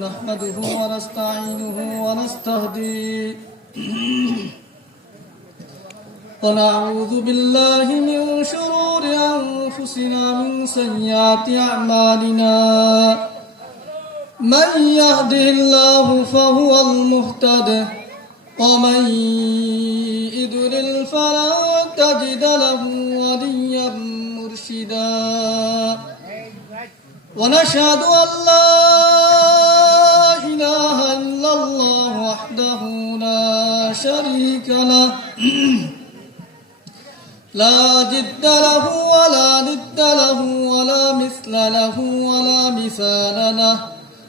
نحمده ونستعينه ونستهديه ونعوذ بالله من شرور أنفسنا من سيئات أعمالنا من يهده الله فهو المهتد ومن يضلل فلا تجد له وليا مرشدا ونشهد أن لا إله إلا الله وحده لا شريك له لا جد له ولا ند له ولا مثل له ولا مثال له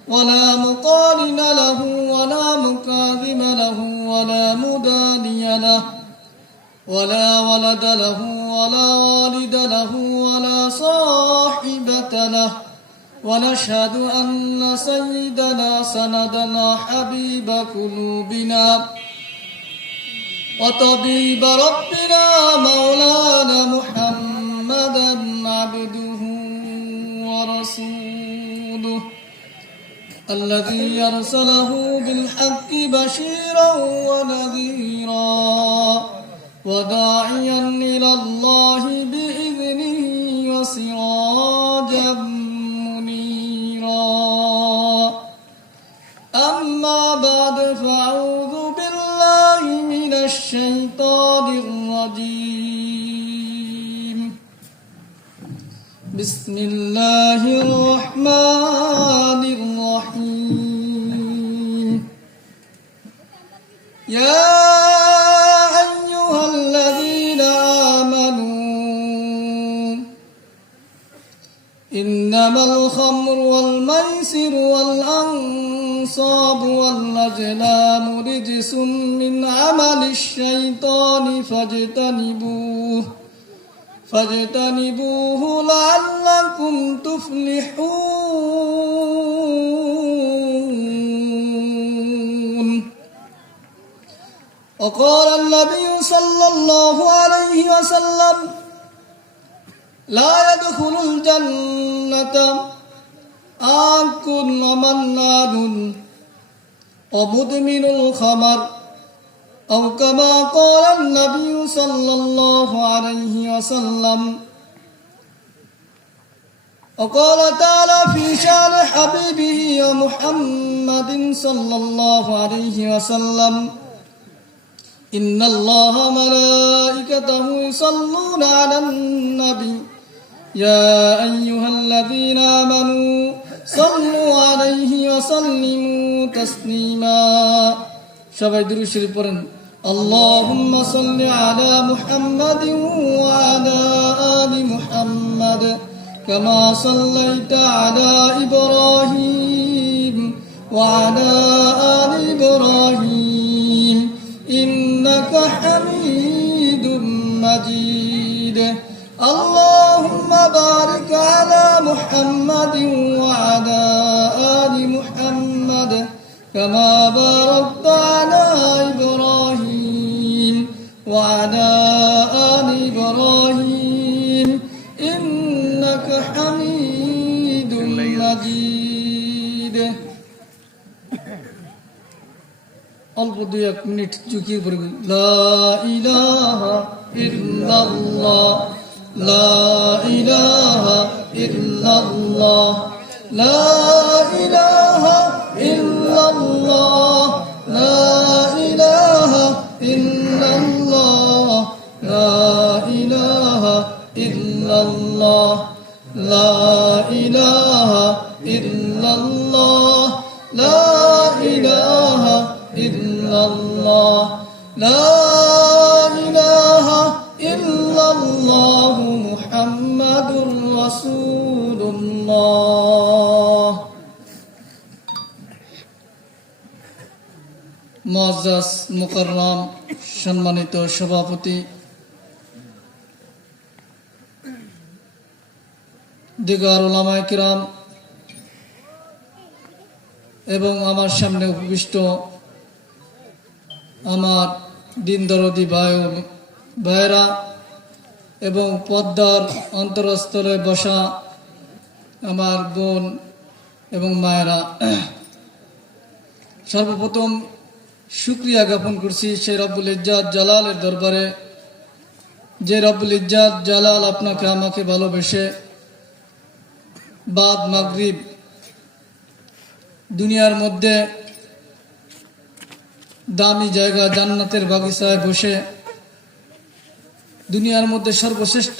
ولا مقارن له ولا مكاذب له ولا مداني له ولا ولد له ولا والد له ولا صاحبة له ونشهد أن سيدنا سندنا حبيب قلوبنا وطبيب ربنا مولانا محمدا عبده ورسوله الذي أرسله بالحق بشيرا ونذيرا وداعيا إلى الله بإذنه وسراجا منيرا أما بعد فأعوذ بالله من الشيطان الرجيم بسم الله الرحمن الرحيم يا أيها الذين آمنوا إنما الخمر والميسر والأنصاب والأزلام رجس من عمل الشيطان فاجتنبوه لعلكم تفلحون وقال النبي صلى الله عليه وسلم لا يدخل الجنة آكل ومنان ومدمن الخمر أو كما قال النبي صلى الله عليه وسلم وقال تعالى في شان حبيبه محمد صلى الله عليه وسلم إن الله ملائكته يصلون على النبي يا أيها الذين آمنوا صلوا عليه وسلموا تسليما সবাই দুরূদ শরীফ পড়েন اللهم صل على محمد وعلى آل محمد كما صليت على إبراهيم وعلى آل إبراهيم إنك حميد مجيد اللهم بارك على محمد وعلى آل محمد كما باركت على إبراهيم وعلى آل إبراهيم إنك حميد مجيد অল্প 2-1 মিনিট ঝুঁকিয়ে পড়ে লা ইলাহা ইল্লাল্লাহ লা ইলাহা ইল্লাল্লাহ লা ইলাহা ইল্লাল্লাহ লা ইলাহা ইল্লাল্লাহ লা ইলাহা ইল্লাল্লাহ লা ইলাহা ইল্লাল্লাহ লা ইলাহা ইল্লাল্লাহ লা ইলাহা ইল্লাল্লাহ মুহাম্মাদুর রাসূলুল্লাহ মুআজ্জাজ মুকাররম সম্মানিত সভাপতি দিগার উলামায়ে কিরাম এবং আমার সামনে উপবিষ্ট আমার দিন দরদি ভাইরা এবং পদ্মার অন্তরস্থলে বসা আমার বোন এবং মায়েরা সর্বপ্রথম শুকরিয়া জ্ঞাপন করছি সেই রব্বুল ইজ্জাত জালালের দরবারে, যে রব্বুল ইজ্জাত জালাল আপনাকে আমাকে ভালোবেসে বাদ মাগরিব দুনিয়ার মধ্যে দামি জায়গা জান্নাতের বাগিচায় বসে দুনিয়ার মধ্যে সর্বশ্রেষ্ঠ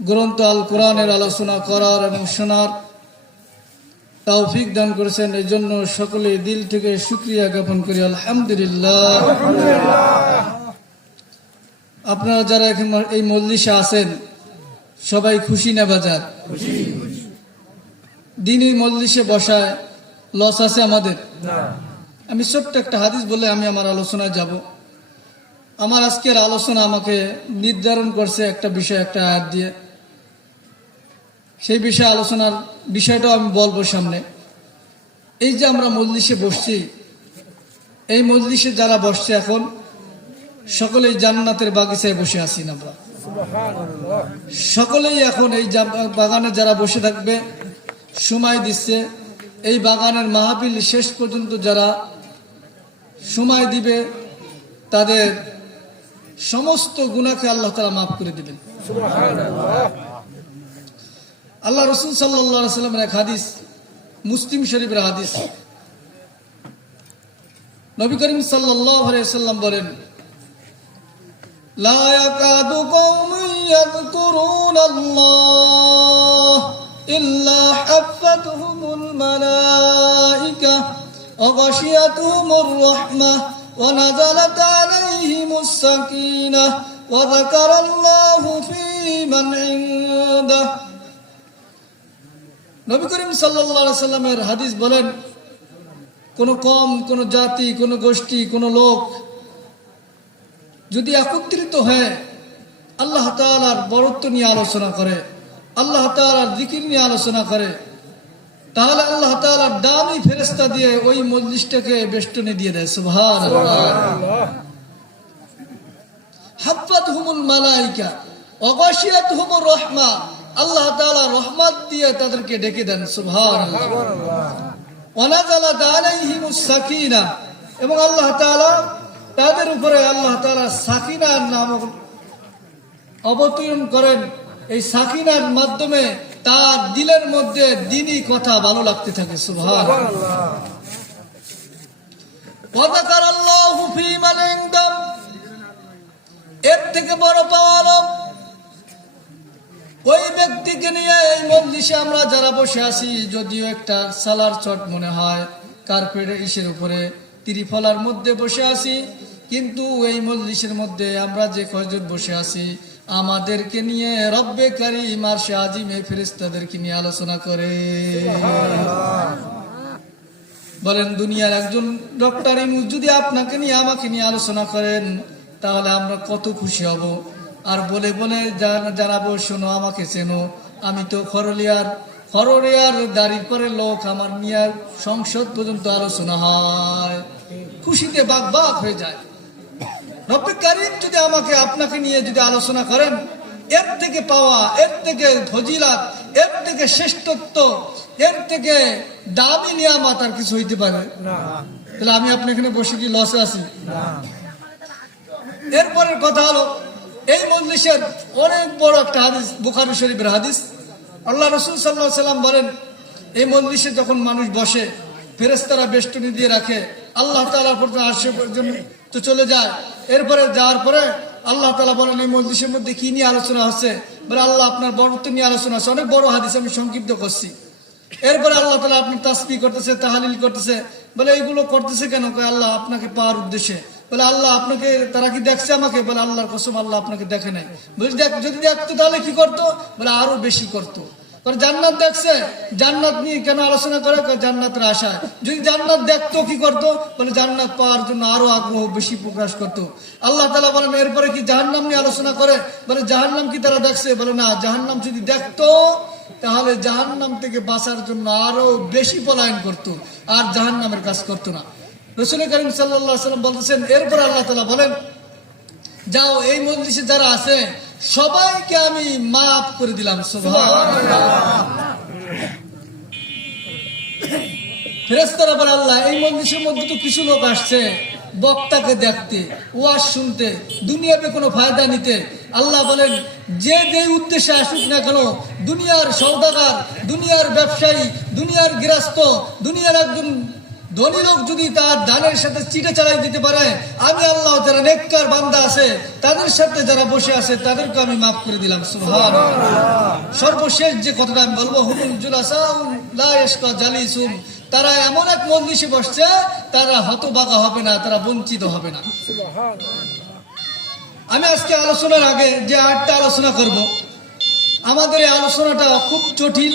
গ্রন্থ আল কোরআনের আলোচনা করার এবং শোনার তৌফিক দান করেছেন। এই জন্য সকলে দিল থেকে শুকরিয়া জ্ঞাপন করি, আলহামদুলিল্লাহ। আপনারা যারা এখন এই মজলিসে আছেন সবাই খুশি না বাজার? দিনই মজলিসে বসায় লস আছে আমাদের? আমি ছোট্ট একটা হাদিস বলে আমি আমার আলোচনায় যাব। আমার আজকের আলোচনা আমাকে নির্ধারণ করছে একটা বিষয়, একটা আয়াত দিয়ে। সেই বিষয়ে আলোচনার বিষয়টাও আমি বলবো সামনে। এই যে আমরা মজলিসে বসছি, এই মজলিসে যারা বসছে এখন সকলেই জান্নাতের বাগিচায় বসে আছি না আমরা? সকলেই এখন এই বাগানে যারা বসে থাকবে সময় দিচ্ছে, এই বাগানের মাহফিল শেষ পর্যন্ত যারা সময় দিবে তাদের সমস্ত গুনাহকে আল্লাহ তাআলা মাফ করে দিবেন। আল্লাহ রাসূল সাল্লাল্লাহু আলাইহি ওয়াসাল্লামের এক হাদিস, মুসলিম শরীফের হাদিস, নবী করিম সাল্লাল্লাহু আলাইহি ওয়াসাল্লাম বলেন, লা ইয়াকাদু কওমুন ইয়াযকুরুনাল্লাহ ইল্লা হাফাতহুমুল মালায়েকা ওয়া গাশিয়াতুহুমুর রাহমাহ ওয়া নাযালাত আলাইহিমুস সাকিনাহ ওয়া যাকারাল্লাহু ফী মান ইনদাহ। নবী করিম সাল্লাল্লাহু আলাইহি সাল্লামের হাদিস বলেন, কোন কম, কোন জাতি, কোন গোষ্ঠী, কোন লোক যদি একত্রিত হয়ে আল্লাহ তাআলার বরত্ব নিয়ে আলোচনা করে, আল্লাহ তাআলার জিকির নিয়ে আলোচনা করে, তাহলে আল্লাহ তাআলার দামি ফেরেশতা দিয়ে ওই মজলিসটাকে বেষ্টনী দিয়ে দেয়। সুবহানাল্লাহ। হাফাতহুমুল মালায়েকা ওয়া গাশিয়াতুহুমুর রাহমাহ, আল্লাহ তাআলা রহমত দিয়ে তাদেরকে ডেকে দেন। সুবহানাল্লাহ। ওয়া নাযালাত আলাইহিমুস সাকিনাহ, এবং আল্লাহ তাআলা তাদের উপরে আল্লাহ তাআলা সাকিনার নামক অবতীর্ণ করেন। এই সাকিনার মাধ্যমে তার দিলের মধ্যে দ্বীনি কথা ভালো লাগতে থাকে। সুবহানাল্লাহ। ওয়া যাকারাল্লাহু ফী মান ইনদাহ, এর থেকে বড় পাওয়া ওই ব্যক্তিকে নিয়ে এই মজলিসে আমরা যারা বসে আছি, যদিও একটা সালার চট মনে হয়, কার্পেটের ইসের উপরে ত্রিফলার মধ্যে বসে আছি, কিন্তু এই মজলিসের মধ্যে আমরা যে কয়জন বসে আছি আমাদেরকে নিয়ে রব্বে কারীম আরশে আজিমে ফেরেশতাদেরকে নিয়ে আলোচনা করে। বলেন, দুনিয়ার একজন ডক্টর ইনু যদি আপনাকে নিয়ে আমাকে নিয়ে আলোচনা করেন তাহলে আমরা কত খুশি হব। আর বলে বলে জানাবো, শোনো আমাকে চেনো, আমি তো খরলিয়ার দাড়ির পরে লোক, আমার নিয়ে সংসদ পর্যন্ত আলোচনা হয়, খুশিতে বাক হয়ে যায়। রব্বে কারীম যদি আমাকে আপনাকে নিয়ে যদি আলোচনা করেন, এর থেকে পাওয়া, এর থেকে ফজিলাত, এর থেকে শ্রেষ্ঠত্ব, এর থেকে দামি নিয়ামত আর কিছু হইতে পারে না। তাহলে আমি আপনি এখানে বসে কি লসে আছি? এরপরের কথা হলো, এই মজলিসের অনেক বড় একটা হাদিস, বুখারী শরীফের হাদিস। আল্লাহ রাসূল সাল্লাল্লাহু আলাইহি ওয়াসাল্লাম বলেন, এই মজলিসে যখন মানুষ বসে ফেরেশতারা বেষ্টনী দিয়ে রাখে, আল্লাহ তাআলার পর আরশের জন্য তো চলে যায়। এরপরে যাওয়ার পরে আল্লাহ তাআলা বলেন, এই মজলিসের মধ্যে কি নিয়ে আলোচনা হচ্ছে? বলে, আল্লাহ আপনার বরত্ব নিয়ে আলোচনা হচ্ছে। অনেক বড় হাদিস, আমি সংক্ষিপ্ত করছি। এরপরে আল্লাহ তাআলা আপনি তাসবিহ করতেছে, তাহলিল করতেছে। বলে, এইগুলো করতেছে কেন? কয়, আল্লাহ আপনাকে পাওয়ার উদ্দেশ্যে। বলে, আল্লাহ আপনাকে, তারা কি দেখছে আমাকে? বলে, আল্লাহর কসম আল্লাহ আপনাকে দেখে নাই। বলে, যদি দেখতো তাহলে কি করতো? বলে, আরো বেশি করতো। জান্নাত দেখছে, জান্নাত নিয়ে কেন আলোচনা করে? জান্নাতের আশায়। যদি জান্নাত দেখতো কি করতো? বলে, জান্নাত পাওয়ার জন্য আরো আগ্রহ বেশি প্রকাশ করতো। আল্লাহ তাআলা বলেন, এরপরে কি জাহান্নাম নিয়ে আলোচনা করে? বলে, জাহান্নাম কি তারা দেখছে? বলে, না, জাহান্নাম যদি দেখতো তাহলে জাহান্নাম থেকে বাঁচার জন্য আরো বেশি পলায়ন করতো, আর জাহান্নামের কাজ করতো না। রাসূল করিম সাল্লাল্লাহু আলাইহি ওয়াসাল্লাম বলতেছেন, এরপর আল্লাহ তাআলা বলেন, যাও এই মজলিসে যারা আছে সবাইকে আমি মাফ করে দিলাম। সুবহানাল্লাহ। ফেরেশতারা বলে আল্লাহ এই মজলিসের মধ্যে তো কিছু লোক আসছে বক্তাকে দেখতে, ওয়াজ শুনতে, দুনিয়াতে কোনো ফায়দা নিতে। আল্লাহ বলেন যে যেই উদ্দেশ্যে আসুক না কেন, দুনিয়ার সওদাগার, দুনিয়ার ব্যবসায়ী, দুনিয়ার গৃহস্থ, দুনিয়ার একজন ধনী লোক যদি তার দানের সাথে চিটে চালাই দিতে পারে, আমি আল্লাহ যারা নেককার বান্দা আছে তাদের সাথে যারা বসে আছে তাদেরকে আমি মাফ করে দিলাম। সুবহানাল্লাহ। সর্বশেষ যে কথাটা আমি বলবো, হুমুল জুলাসাউ লা ইয়াশকা জালিসুম, তারা এমন এক মজলিসে বসছে তারা হতভাগা হবে না, তারা বঞ্চিত হবে না। আমি আজকে আলোচনার আগে যে আটটা আলোচনা করব, আমাদের এই আলোচনাটা খুব জটিল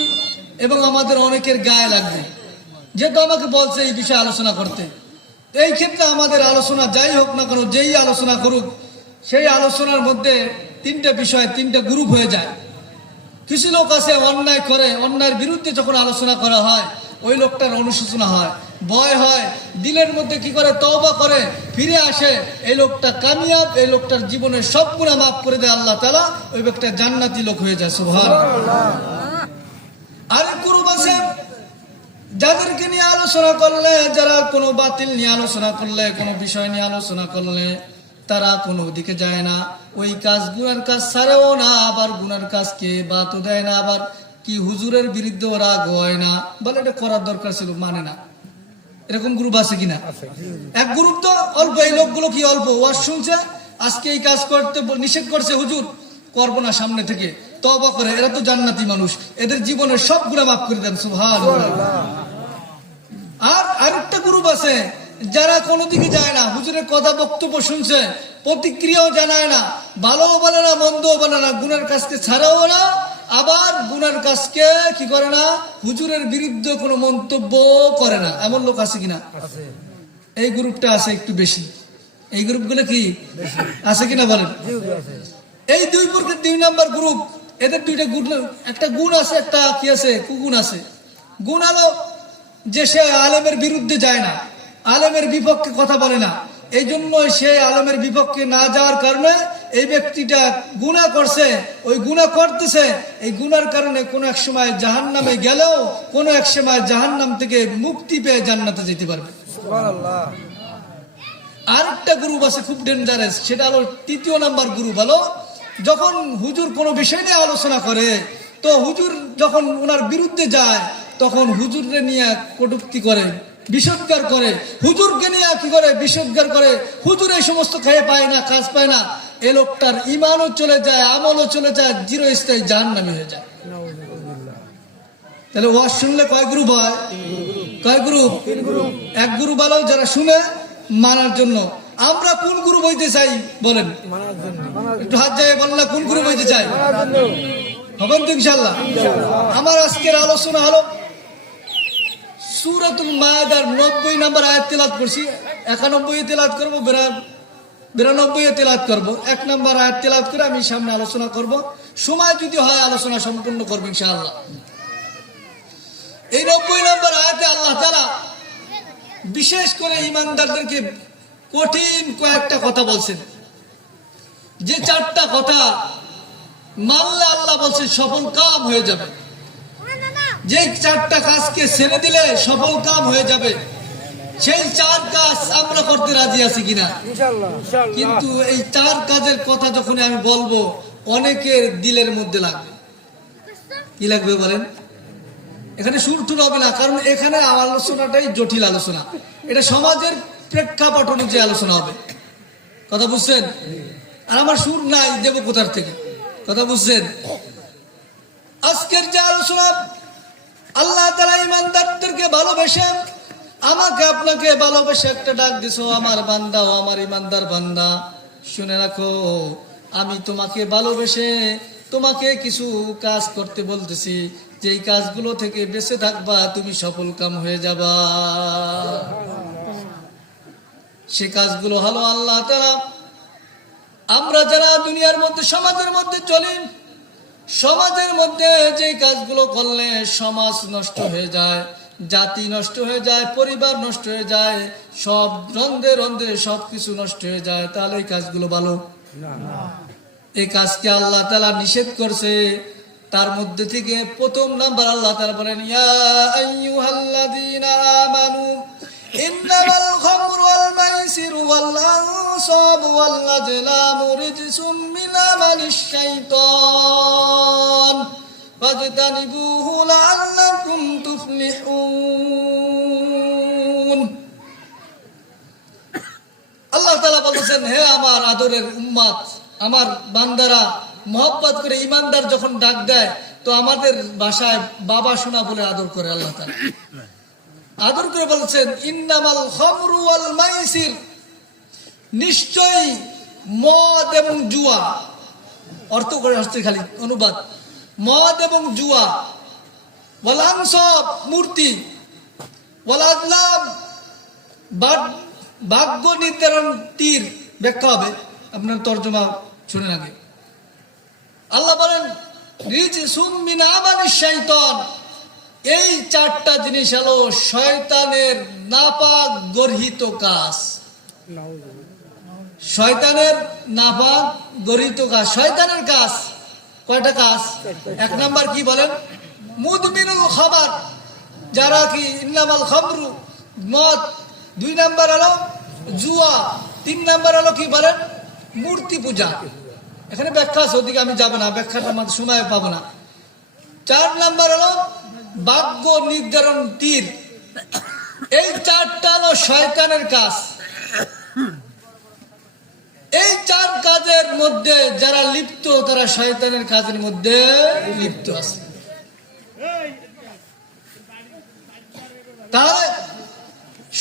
এবং আমাদের অনেকের গায়ে লাগবে, যেহেতু আমাকে বলছে এই বিষয়ে আলোচনা করতে। এই ক্ষেত্রে আমাদের আলোচনা যাই হোক না কেন, যেই আলোচনা করুক, সেই আলোচনার মধ্যে তিনটা বিষয়, তিনটা গ্রুপ হয়ে যায়। কিছু লোক আছে অন্যায় করে, অন্যায়ের বিরুদ্ধে যখন আলোচনা করা হয় ওই লোকটার অনুশোচনা হয়, ভয় হয়, দিলের মধ্যে কি করে তওবা করে ফিরে আসে, এই লোকটা কামিয়াব, এই লোকটার জীবনের সব গুনাহ মাফ করে দেয় আল্লাহ তাআলা, ওই ব্যক্তিটা জান্নাতি লোক হয়ে যায়। সুবহানাল্লাহ। আরেক গ্রুপ আছে যাদেরকে নিয়ে আলোচনা করলে, যারা কোনো বাতিল নিয়ে আলোচনা করলে, কোনো বিষয় নিয়ে আলোচনা করলে তারা কোনো দিকে যায় না, ওই কাজ গুনার কাজ ছাড়েও না, আবার গুনার কাজকে বাতও দেয় না, আবার কি হুজুরের বিরুদ্ধে ওরা হয় না, বলে এটা করার দরকার ছিল, মানে না। এরকম গ্রুপ আছে কিনা? এক গ্রুপ তো অল্প, এই লোকগুলো কি অল্প ওয়াজ শুনছে, আজকে এই কাজ করতে নিষেধ করছে হুজুর, করবো না সামনে থেকে, তওবা করে, এরা তো জান্নাতি মানুষ, এদের জীবনের সব গুনাহ মাফ করে দেন। সুবহানাল্লাহ। আর আরেকটা গ্রুপ আছে যারা কোনো দিকে যায় না, হুজুরের কথা বক্তব্য শুনছে, প্রতিক্রিয়াও জানায় না, ভালোও বলে না, মন্দও বলে না, গুনার কাজকে ছাড়াও না, আবার গুনার কাজকে কি করে না, হুজুরের বিরুদ্ধে কোনো মন্তব্য করে না। এমন লোক আছে কিনা? এই গ্রুপটা আছে একটু বেশি। এই গ্রুপগুলো কি আছে কিনা বলেন? এই দুই নাম্বার গ্রুপ, এদের দুইটা গুণ, একটা গুণ আছে, একটা কি আছে, কুগুণ আছে। গুণ হলো যে সে আলেমের বিরুদ্ধে যায় না, আলেমের বিপক্ষে কথা বলে না, এই জন্য সে আলেমের বিপক্ষে না যাওয়ার কারণে এই ব্যক্তিটা গুনাহ করছে, ওই গুনাহ করতেছে, এই গুনার কারণে কোনো এক সময় জাহান্নামে গেলেও কোনো এক সময় জাহান্নাম থেকে মুক্তি পেয়ে জান্নাতে যেতে পারবে। সুবহানাল্লাহ। আরেকটা গ্রুপ আছে খুব ডেঞ্জারাস, সেটা হলো তৃতীয় নাম্বার গ্রুপ। হলো যখন হুজুর কোনো বিষয় নিয়ে আলোচনা করে, তো হুজুর যখন ওনার বিরুদ্ধে যায় তখন হুজুরকে নিয়ে কটূক্তি করে, বিষোদ্গার করে, হুজুরকে নিয়ে কি করে বিষোদ্গার করে, হুজুর এই সমস্ত খেয়ে পায় না, কাজ পায় না, এ লোকটার ইমানও চলে যায়, আমলও চলে যায়, চিরস্থায়ী জাহান্নামী হয়ে যায়। তাহলে ওয়াজ শুনলে কয় গ্রুপ হয়? কয় গ্রুপ? এক গ্রুপ ভালো যারা শুনে মানার জন্য। আমরা কোন গ্রুপ হইতে চাই বলেন? একটু হাত জায়গায় বলেন না, কোন গ্রুপ হইতে চাই? হবেন তো ইনশাআল্লাহ। আমার আজকের আলোচনা হলো সূরাতুল মায়েদার 90 নম্বর আয়াত তেলাওয়াত করছি, 91 তেলাওয়াত করব, 92 তেলাওয়াত করব। 1 নম্বর আয়াত তেলাওয়াত করে আমি সামনে আলোচনা করব, সময় যদি হয় আলোচনা সম্পূর্ণ করব ইনশাআল্লাহ। এই 90 নম্বর আয়াতে আল্লাহ তাআলা বিশেষ করে ঈমানদারদেরকে কঠিন কয়েকটা কথা বলছেন, যে চারটা কথা মানলে আল্লাহ বলছে সফল কাম হয়ে যাবে, যে চারটা কাজকে ছেড়ে দিলে সফল কাম হয়ে যাবে। সেই চার কাজ আমরা করতে রাজি আছি কিনা? কিন্তু এই চার কাজের কথা যখন আমি বলবো অনেকের দিলের মধ্যে লাগবে। কি লাগবে বলেন? এখানে সুর হবে না, কারণ এখানে আলোচনাটাই জটিল আলোচনা, এটা সমাজের প্রেক্ষাপট অনুযায়ী আলোচনা হবে। কথা বুঝছেন? আর আমার সুর নাই, দেব কোথার থেকে? কথা বুঝছেন? আজকের যে আলোচনা, আল্লাহ তাআলা ঈমানদারদেরকে ভালোবেসে আমাকে আপনাকে ভালোবেসে একটা ডাক দিছো, আমার বান্দা ও আমার ঈমানদার বান্দা, শুনে রাখো, আমি তোমাকে ভালোবেসে তোমাকে কিছু কাজ করতে বলতেছি, যেই কাজগুলো থেকে বেঁচে থাকবা তুমি সফল কাম হয়ে যাবা। সে কাজগুলো হলো আল্লাহ তাআলা, আমরা যারা দুনিয়ার মধ্যে সমাজের মধ্যে চলি, সমাজের মধ্যে যে কাজগুলো করলে সমাজ নষ্ট হয়ে যায়, জাতি নষ্ট হয়ে যায়, পরিবার নষ্ট হয়ে যায়, সব রন্ধে রন্ধে সবকিছু নষ্ট হয়ে যায়, তাহলে এই কাজগুলো ভালো না। এই কাজকে আল্লাহ তাআলা নিষেধ করছে। তার মধ্যে থেকে প্রথম নাম্বার আল্লাহ তাআলা বলেন, ইয়া আইয়ুহাল্লাযীনা আমানু والأنصاب والأزلام رجس من عمل الشيطان فاجتنبوه لعلكم تفلحون আল্লাহ তাআলা বলেছেন, হে আমার আদরের উম্মত, আমার বান্দারা, মহব্বত করে ইমানদার যখন ডাক দেয় তো আমাদের ভাষায় বাবা শোনা বলে আদর করে। আল্লাহ তাআলা আদর করে বলছেন, ইন্নামাল খামরু ওয়াল মাইসির, নিশ্চয়ই মদ এবং জুয়া, অর্থ করে আসছে খালি অনুবাদ, মদ এবং জুয়া, ওয়াল আনসাব মূর্তি, ওয়াল আজলাম ভাগ্য নির্ধারণ তীর, ব্যাখ্যা হবে আপনার তর্জমা শুনে আগে। আল্লাহ বলেন রিজসুম মিন আমালিশ শাইতান, এই চারটা জিনিস হলো শয়তানের নাপাক গর্হিত কাজ। শয়তানের নাপাক গর্হিত কাজ, শয়তানের কাজ কয়টা কাজ? এক নাম্বার কি বলেন? মুদমিনুল খাবার, যারা কি ইন্নামাল খামরু মদ, দুই নাম্বার হলো জুয়া, তিন নাম্বার হলো কি বলেন? মূর্তি পূজা। এখানে ব্যাখ্যা আছে, ওদিকে আমি যাব না, ব্যাখ্যাটা আমাদের সময় পাবো না। চার নাম্বার হলো ভাগ্য নির্ধারণ তীর। এই চারটা হলো শয়তানের কাজ। এই চার কাজের মধ্যে যারা লিপ্ত তারা শয়তানের কাজের মধ্যে লিপ্ত আছে। তাহলে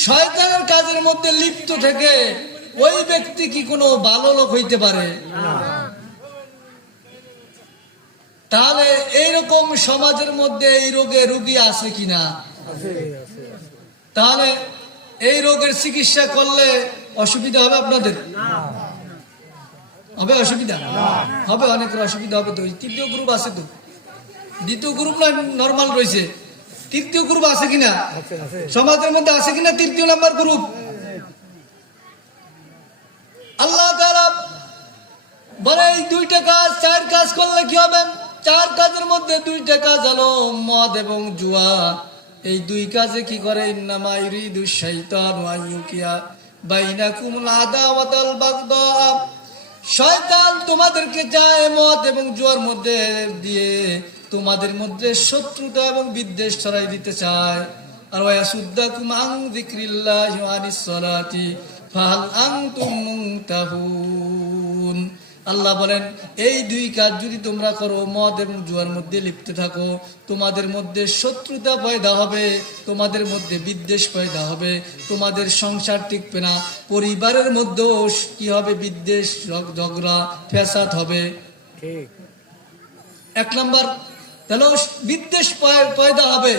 শয়তানের কাজের মধ্যে লিপ্ত থেকে ওই ব্যক্তি কি কোনো ভালো লোক হইতে পারে? তাহলে এইরকম সমাজের মধ্যে এই রোগে রোগী আছে কিনা? তাহলে এই রোগের চিকিৎসা করলে অসুবিধা হবে আপনাদের? হবে অসুবিধা? হবে, অনেকের অসুবিধা হবে। তো তৃতীয় গ্রুপ আছে, তো দ্বিতীয় গ্রুপ না নর্মাল রয়েছে, তৃতীয় গ্রুপ আছে কিনা সমাজের মধ্যে? আছে কিনা তৃতীয় নাম্বার গ্রুপ? আল্লাহ তাআলা বলে এই দুইটা কাজ, চার কাজ করলে কি হবে? চার কাজের মধ্যে দুইটা কাজ হলো মদ এবং জুয়া। এই দুই কাজে কি করে? ইন্নামা ইউরিদুশ শাইতানু আইয়ুকিয়া বাইনাকুমুল আদাওয়াতা ওয়াল বাগদা, শয়তান তোমাদেরকে চায় মদ এবং জুয়ার মধ্যে দিয়ে তোমাদের মধ্যে শত্রুতা এবং বিদ্বেষ ছড়াই দিতে চায়। আর ওয়াসুদ্দাকুম আন যিকরিল্লাহি ওয়া আনিস সালাতি ফাহাল আনতুম মুনতাহুন। আল্লাহ বলেন এই দুই কাজ যদি তোমরা করো, মদ এবং জুয়ার মধ্যে লিপ্ত থাকো, তোমাদের মধ্যে শত্রুতা পয়দা হবে, তোমাদের মধ্যে বিদ্বেষ পয়দা হবে, তোমাদের সংসার টিকবে না, পরিবারের মধ্যেও কি হবে? বিদ্বেষ, ঝগড়া, ফ্যাসাদ হবে। এক নাম্বার তাহলে বিদ্বেষ পয়দা হবে,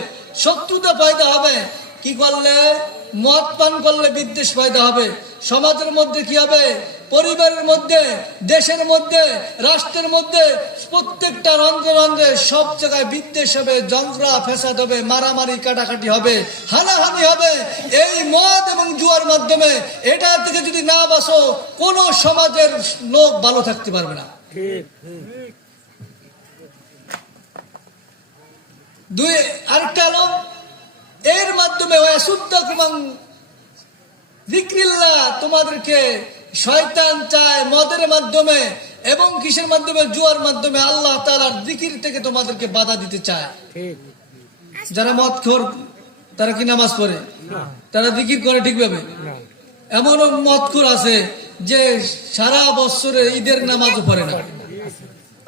শত্রুতা পয়দা হবে। কি করলে? মদ পান করলে বিদ্বেষ পয়দা হবে। সমাজের মধ্যে কি হবে? পরিবারের মধ্যে, দেশের মধ্যে, রাষ্ট্রের মধ্যে, প্রত্যেকটা রন্ধ্রে রন্ধ্রে সব জায়গায় বিদ্বেষ হবে, ঝগড়া ফ্যাসাদ হবে, মারামারি কাটাকাটি হবে, হানাহানি হবে এই মদ এবং জুয়ার মাধ্যমে। এটা থেকে যদি না বাঁচো, কোন সমাজের লোক ভালো থাকতে পারবে না। দুই আরেকটা হলো এর মাধ্যমে তোমাদেরকে শয়তান চায় মদের মাধ্যমে এবং কিসের মাধ্যমে? জুয়ার মাধ্যমে আল্লাহ তাআলার জিকির থেকে তোমাদেরকে বাধা দিতে চায়। যারা মদখোর তারা কি নামাজ পড়ে? তারা জিকির করে ঠিকভাবে? এমনও মদখোর আছে যে সারা বছরে ঈদের নামাজও পড়ে না,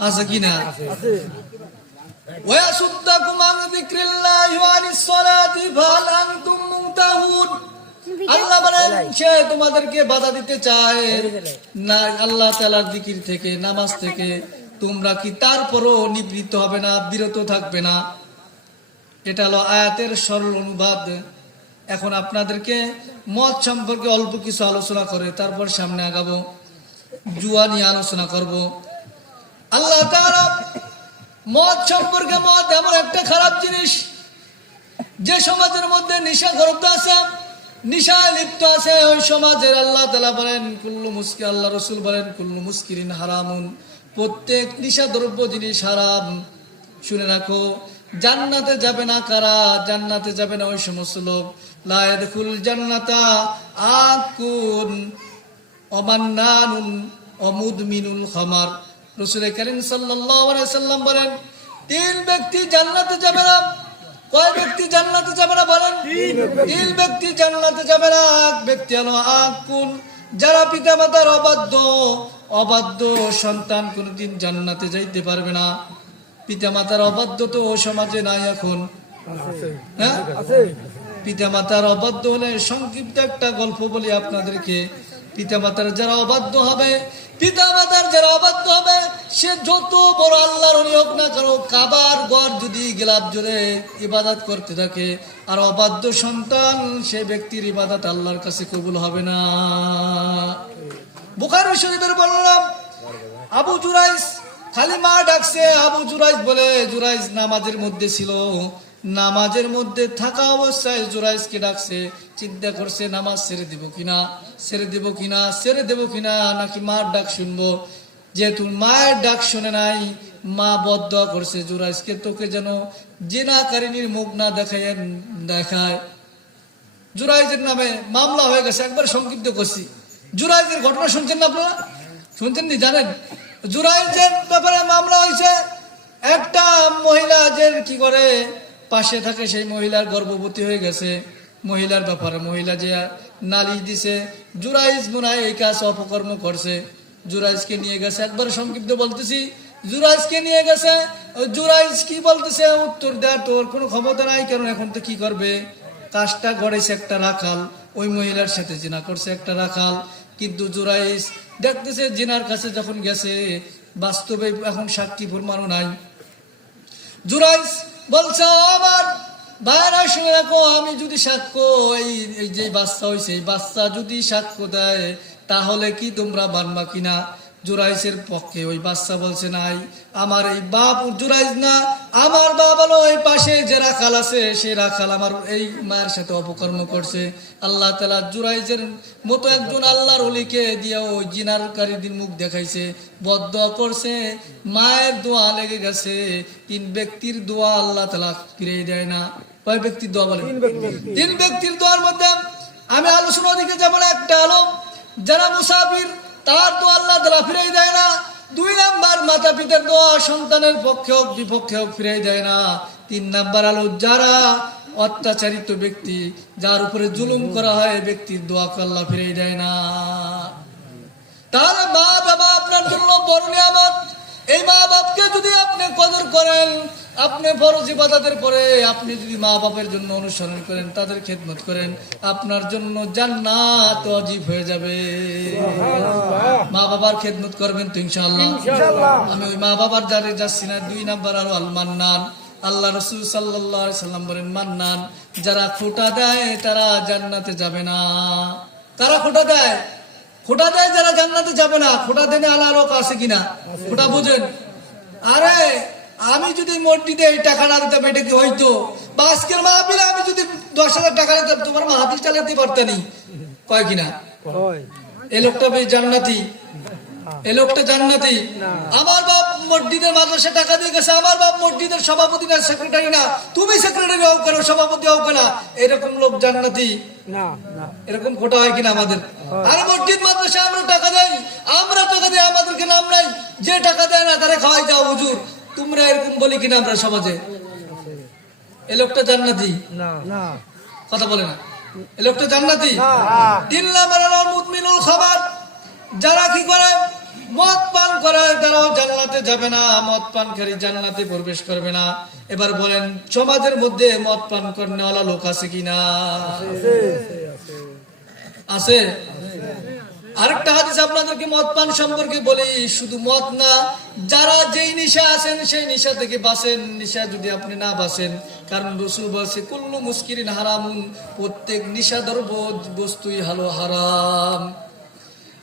আছে কিনা? ওয়াসুদ্দাকুম আন যিকরিল্লাহি ওয়া আনিস সালাতি ফাহাল আনতুম মুনতাহুন। আল্লাহ বলেন সে তোমাদেরকে বাধা দিতে চায় না আল্লাহ তাআলার জিকির থেকে, নামাজ থেকে। তোমরা কি তারপরও নিবৃত্ত হবে না, বিরত থাকবে না? এটা হলো আয়াতের সরল অনুবাদ। এখন আপনাদেরকে মদ সম্পর্কে অল্প কিছু আলোচনা করে তারপর সামনে আগাবো, জুয়া নিয়ে আলোচনা করব। আল্লাহ তাআলা মদ সম্পর্কে, মদ এমন একটা খারাপ জিনিস যে সমাজের মধ্যে নেশাগ্রস্ত আছে, নেশায় লিপ্ত আছে, ওই সমাজের আল্লাহ তাআলা বলেন কুল্লু মুস্কির, আল্লাহ রাসূল বলেন কুল্লু মুস্কিরিন হারামুন, প্রত্যেক নেশা দ্রব্য জিনিস হারাম। শুনে রাখো, জান্নাতে যাবে না কারা? জান্নাতে যাবে না ওই সমস্ত লোক, লা ইয়াদখুল জান্নাতা আকুন, অমান্নানুন অমুদমিনুল খামার। রাসূল করিম সাল্লাল্লাহু আলাইহি সাল্লাম বলেন, তিন ব্যক্তি জান্নাতে যাবে না। কয় ব্যক্তি জান্নাতে যাবে না বলেন? তিন ব্যক্তি জান্নাতে যাবে না। এক ব্যক্তি হলো আকুল, যারা পিতামাতার অবাধ্য সন্তান কোনদিন জান্নাতে যাইতে পারবে না। পিতামাতার অবাধ্য তো সমাজে নাই এখন, হ্যাঁ? পিতামাতার অবাধ্য হলে সংক্ষিপ্ত একটা গল্প বলি আপনাদেরকে। পিতামাতার যারা অবাধ্য হবে, সে যত বড় আল্লাহর ওলি হোক না কেন, কাবার ঘর যদি গিলাফ জোরে ইবাদত করতে থাকে, আর অবাধ্য সন্তান, সে ব্যক্তির ইবাদত আল্লাহর কাছে কবুল হবে না। বুখারী শরীফের বললাম, আবু জুরাইজ খালি মা ডাকছে। আবু জুরাইজ বলে, জুরাইজ নামাজের মধ্যে ছিল, নামাজের মধ্যে থাকা অবস্থায় জুরাইজকে ডাকছে। চিন্তা করছে নামাজ ছেড়ে দেব কিনা, নাকি মার ডাক শুনবো। যেহেতু মায়ের ডাক শুনে নাই, মা বদদোয়া করছে জুরাইজকে, তোকে যেন জিনাকারিনীর মুখ না দেখায়। জুরাইজের নামে মামলা হয়ে গেছে। একবার সংক্ষিপ্ত করছি। জুরাইজের ঘটনা শুনছেন না আপনারা? শুনছেন নি? জানেন জুরাইজের ব্যাপারে মামলা হয়েছে। একটা মহিলা যে কি করে পাশে থাকে, সেই মহিলার গর্ভবতী হয়ে গেছে। মহিলার ব্যাপারে মহিলা যে নালিশ দিছে, জুরাইজ মনে হয় এই কাজ অপকর্ম করছে। জুরাইজকে নিয়ে গেছে। একবার সংক্ষিপ্ত বলতেছি, জুরাইজকে নিয়ে গেছে। জুরাইজ কি বলতেছে, উত্তর দেয় তোর কোনো ক্ষমতা নাই, কারণ এখন তো কি করবে, কাজটা গড়েছে একটা রাখাল, ওই মহিলার সাথে জিনা করছে একটা রাখাল। কিন্তু জুরাইজ দেখতেছে জিনার কাছে যখন গেছে, বাস্তবে এখন সাক্ষী প্রমাণও নাই। জুরাইজ বলছে, আমার ভাইরা শুনে রাখো, আমি যদি সাক্ষ্য, এই যে বাচ্চা হয়েছে, এই বাচ্চা যদি সাক্ষ্য দেয়, তাহলে কি তোমরা মানবা কিনা? জুরাইজের পক্ষে ওই বাচ্চা বলছে, নাই, আমার এই বাপ জুরাইজ না, আমার বাপ হলো ওই পাশে যে রাখাল আছে, সেই রাখাল আমার এই মায়ের সাথে অপকর্ম করছে। আল্লাহ তাআলা জুরাইজের মতো একজন আল্লাহর ওলিকে দিয়ে ওই জিনারকারীদের মুখ দেখাইছে, বদদোয়া করছে, মায়ের দোয়া লেগে গেছে। তিন ব্যক্তির দোয়া আল্লাহ তাআলা ফিরিয়ে দেয় না। কয় ব্যক্তির দোয়া বলে? তিন ব্যক্তির দোয়ার মধ্যে আমি আলোচনা দিকে যেমন একটা হলো যারা মুসাফির, তার দোয়া আল্লাহ তাআলা ফিরিয়ে দেয় না। দুই নাম্বার মাতা পিতার দোয়া সন্তানের পক্ষে হোক বিপক্ষে হোক ফিরিয়ে দেয় না। তিন নাম্বার হলো যারা অত্যাচারিত ব্যক্তি, যার উপরে জুলুম করা হয়, ব্যক্তির দোয়াকে আল্লাহ ফিরিয়ে দেয় না। তাহলে মা বাবা আপনার জন্য বড় নিয়ামত। এই মা বাপকে যদি আপনি কদর করেন, আপনি ফরজ ইবাদতের পরে আপনি যদি মা বাপের জন্য অনুসরণ করেন, তাদের খেদমত করেন, আপনার জন্য জান্নাত ওয়াজিব হয়ে যাবে। মা বাবার খেদমত করবেন তো ইনশাআল্লাহ। আমি ওই মা বাবার দ্বারে যাচ্ছি না। দুই নাম্বার আরো আল মান্নান। আল্লাহ রাসূল সাল্লাল্লাহু আলাইহি সাল্লাম বলেন, মান্নান, যারা খোটা দেয় তারা জান্নাতে যাবে না। কারা খোটা দেয়? খোটা দেয় যারা জান্নাতে যাবে না। খোটা দেনে আল্লাহ লোক আছে কিনা খোটা বুঝেন? আরে আমি যদি মসজিদে এই টাকাটা দিতাম, এটা কি হইতো? বা আজকের মাহফিলে আমি যদি 10,000 টাকা দিতাম, তোমার মাহফিল চালাতে পারতানি? কয় কিনা? এই লোকটা বেশ জান্নাতি, এই লোকটা জান্নাতি। আমার বাপ মসজিদের মাদ্রাসা টাকা দিয়ে গেছে, আমার বাপ মসজিদের সভাপতি না, সেক্রেটারি না, তুমি সেক্রেটারি হোক কেন, সভাপতি হোক না, এরকম লোক জান্নাতি না? এরকম খোটা হয় কিনা আমাদের? আর মসজিদ মাদ্রাসা আমরা টাকা দেই, আমাদেরকে নাম নাই, যে টাকা দেয় না তারা খাওয়াই দাও হুজুর, তোমরা এরকম বলি কিনা আমরা সমাজে? এই লোকটা জান্নাতি না? কথা বলে না, এই লোকটা জান্নাতি। তিন নাম্বার হলো মুদমিনুল খাবার। যারা কি করে মদ পান করে, তারাও জান্নাতে যাবে না। মদ পানকারী জান্নাতে প্রবেশ করবে না। এবার বলেন, সমাজের মধ্যে মদ পান করেওয়ালা লোক আছে কিনা? আছে। আরেকটা হাদিস আপনাদেরকে মদ পান সম্পর্কে বলি। শুধু মদ না, যারা যেই নেশা আছেন সেই নেশা থেকে বাঁচেন। নেশা যদি আপনি না বাঁচেন, কারণ রাসূল বলেছে, কুল্লু মুস্কিরিন হারামুন, প্রত্যেক নেশাদার বস্তুই হলো হারাম।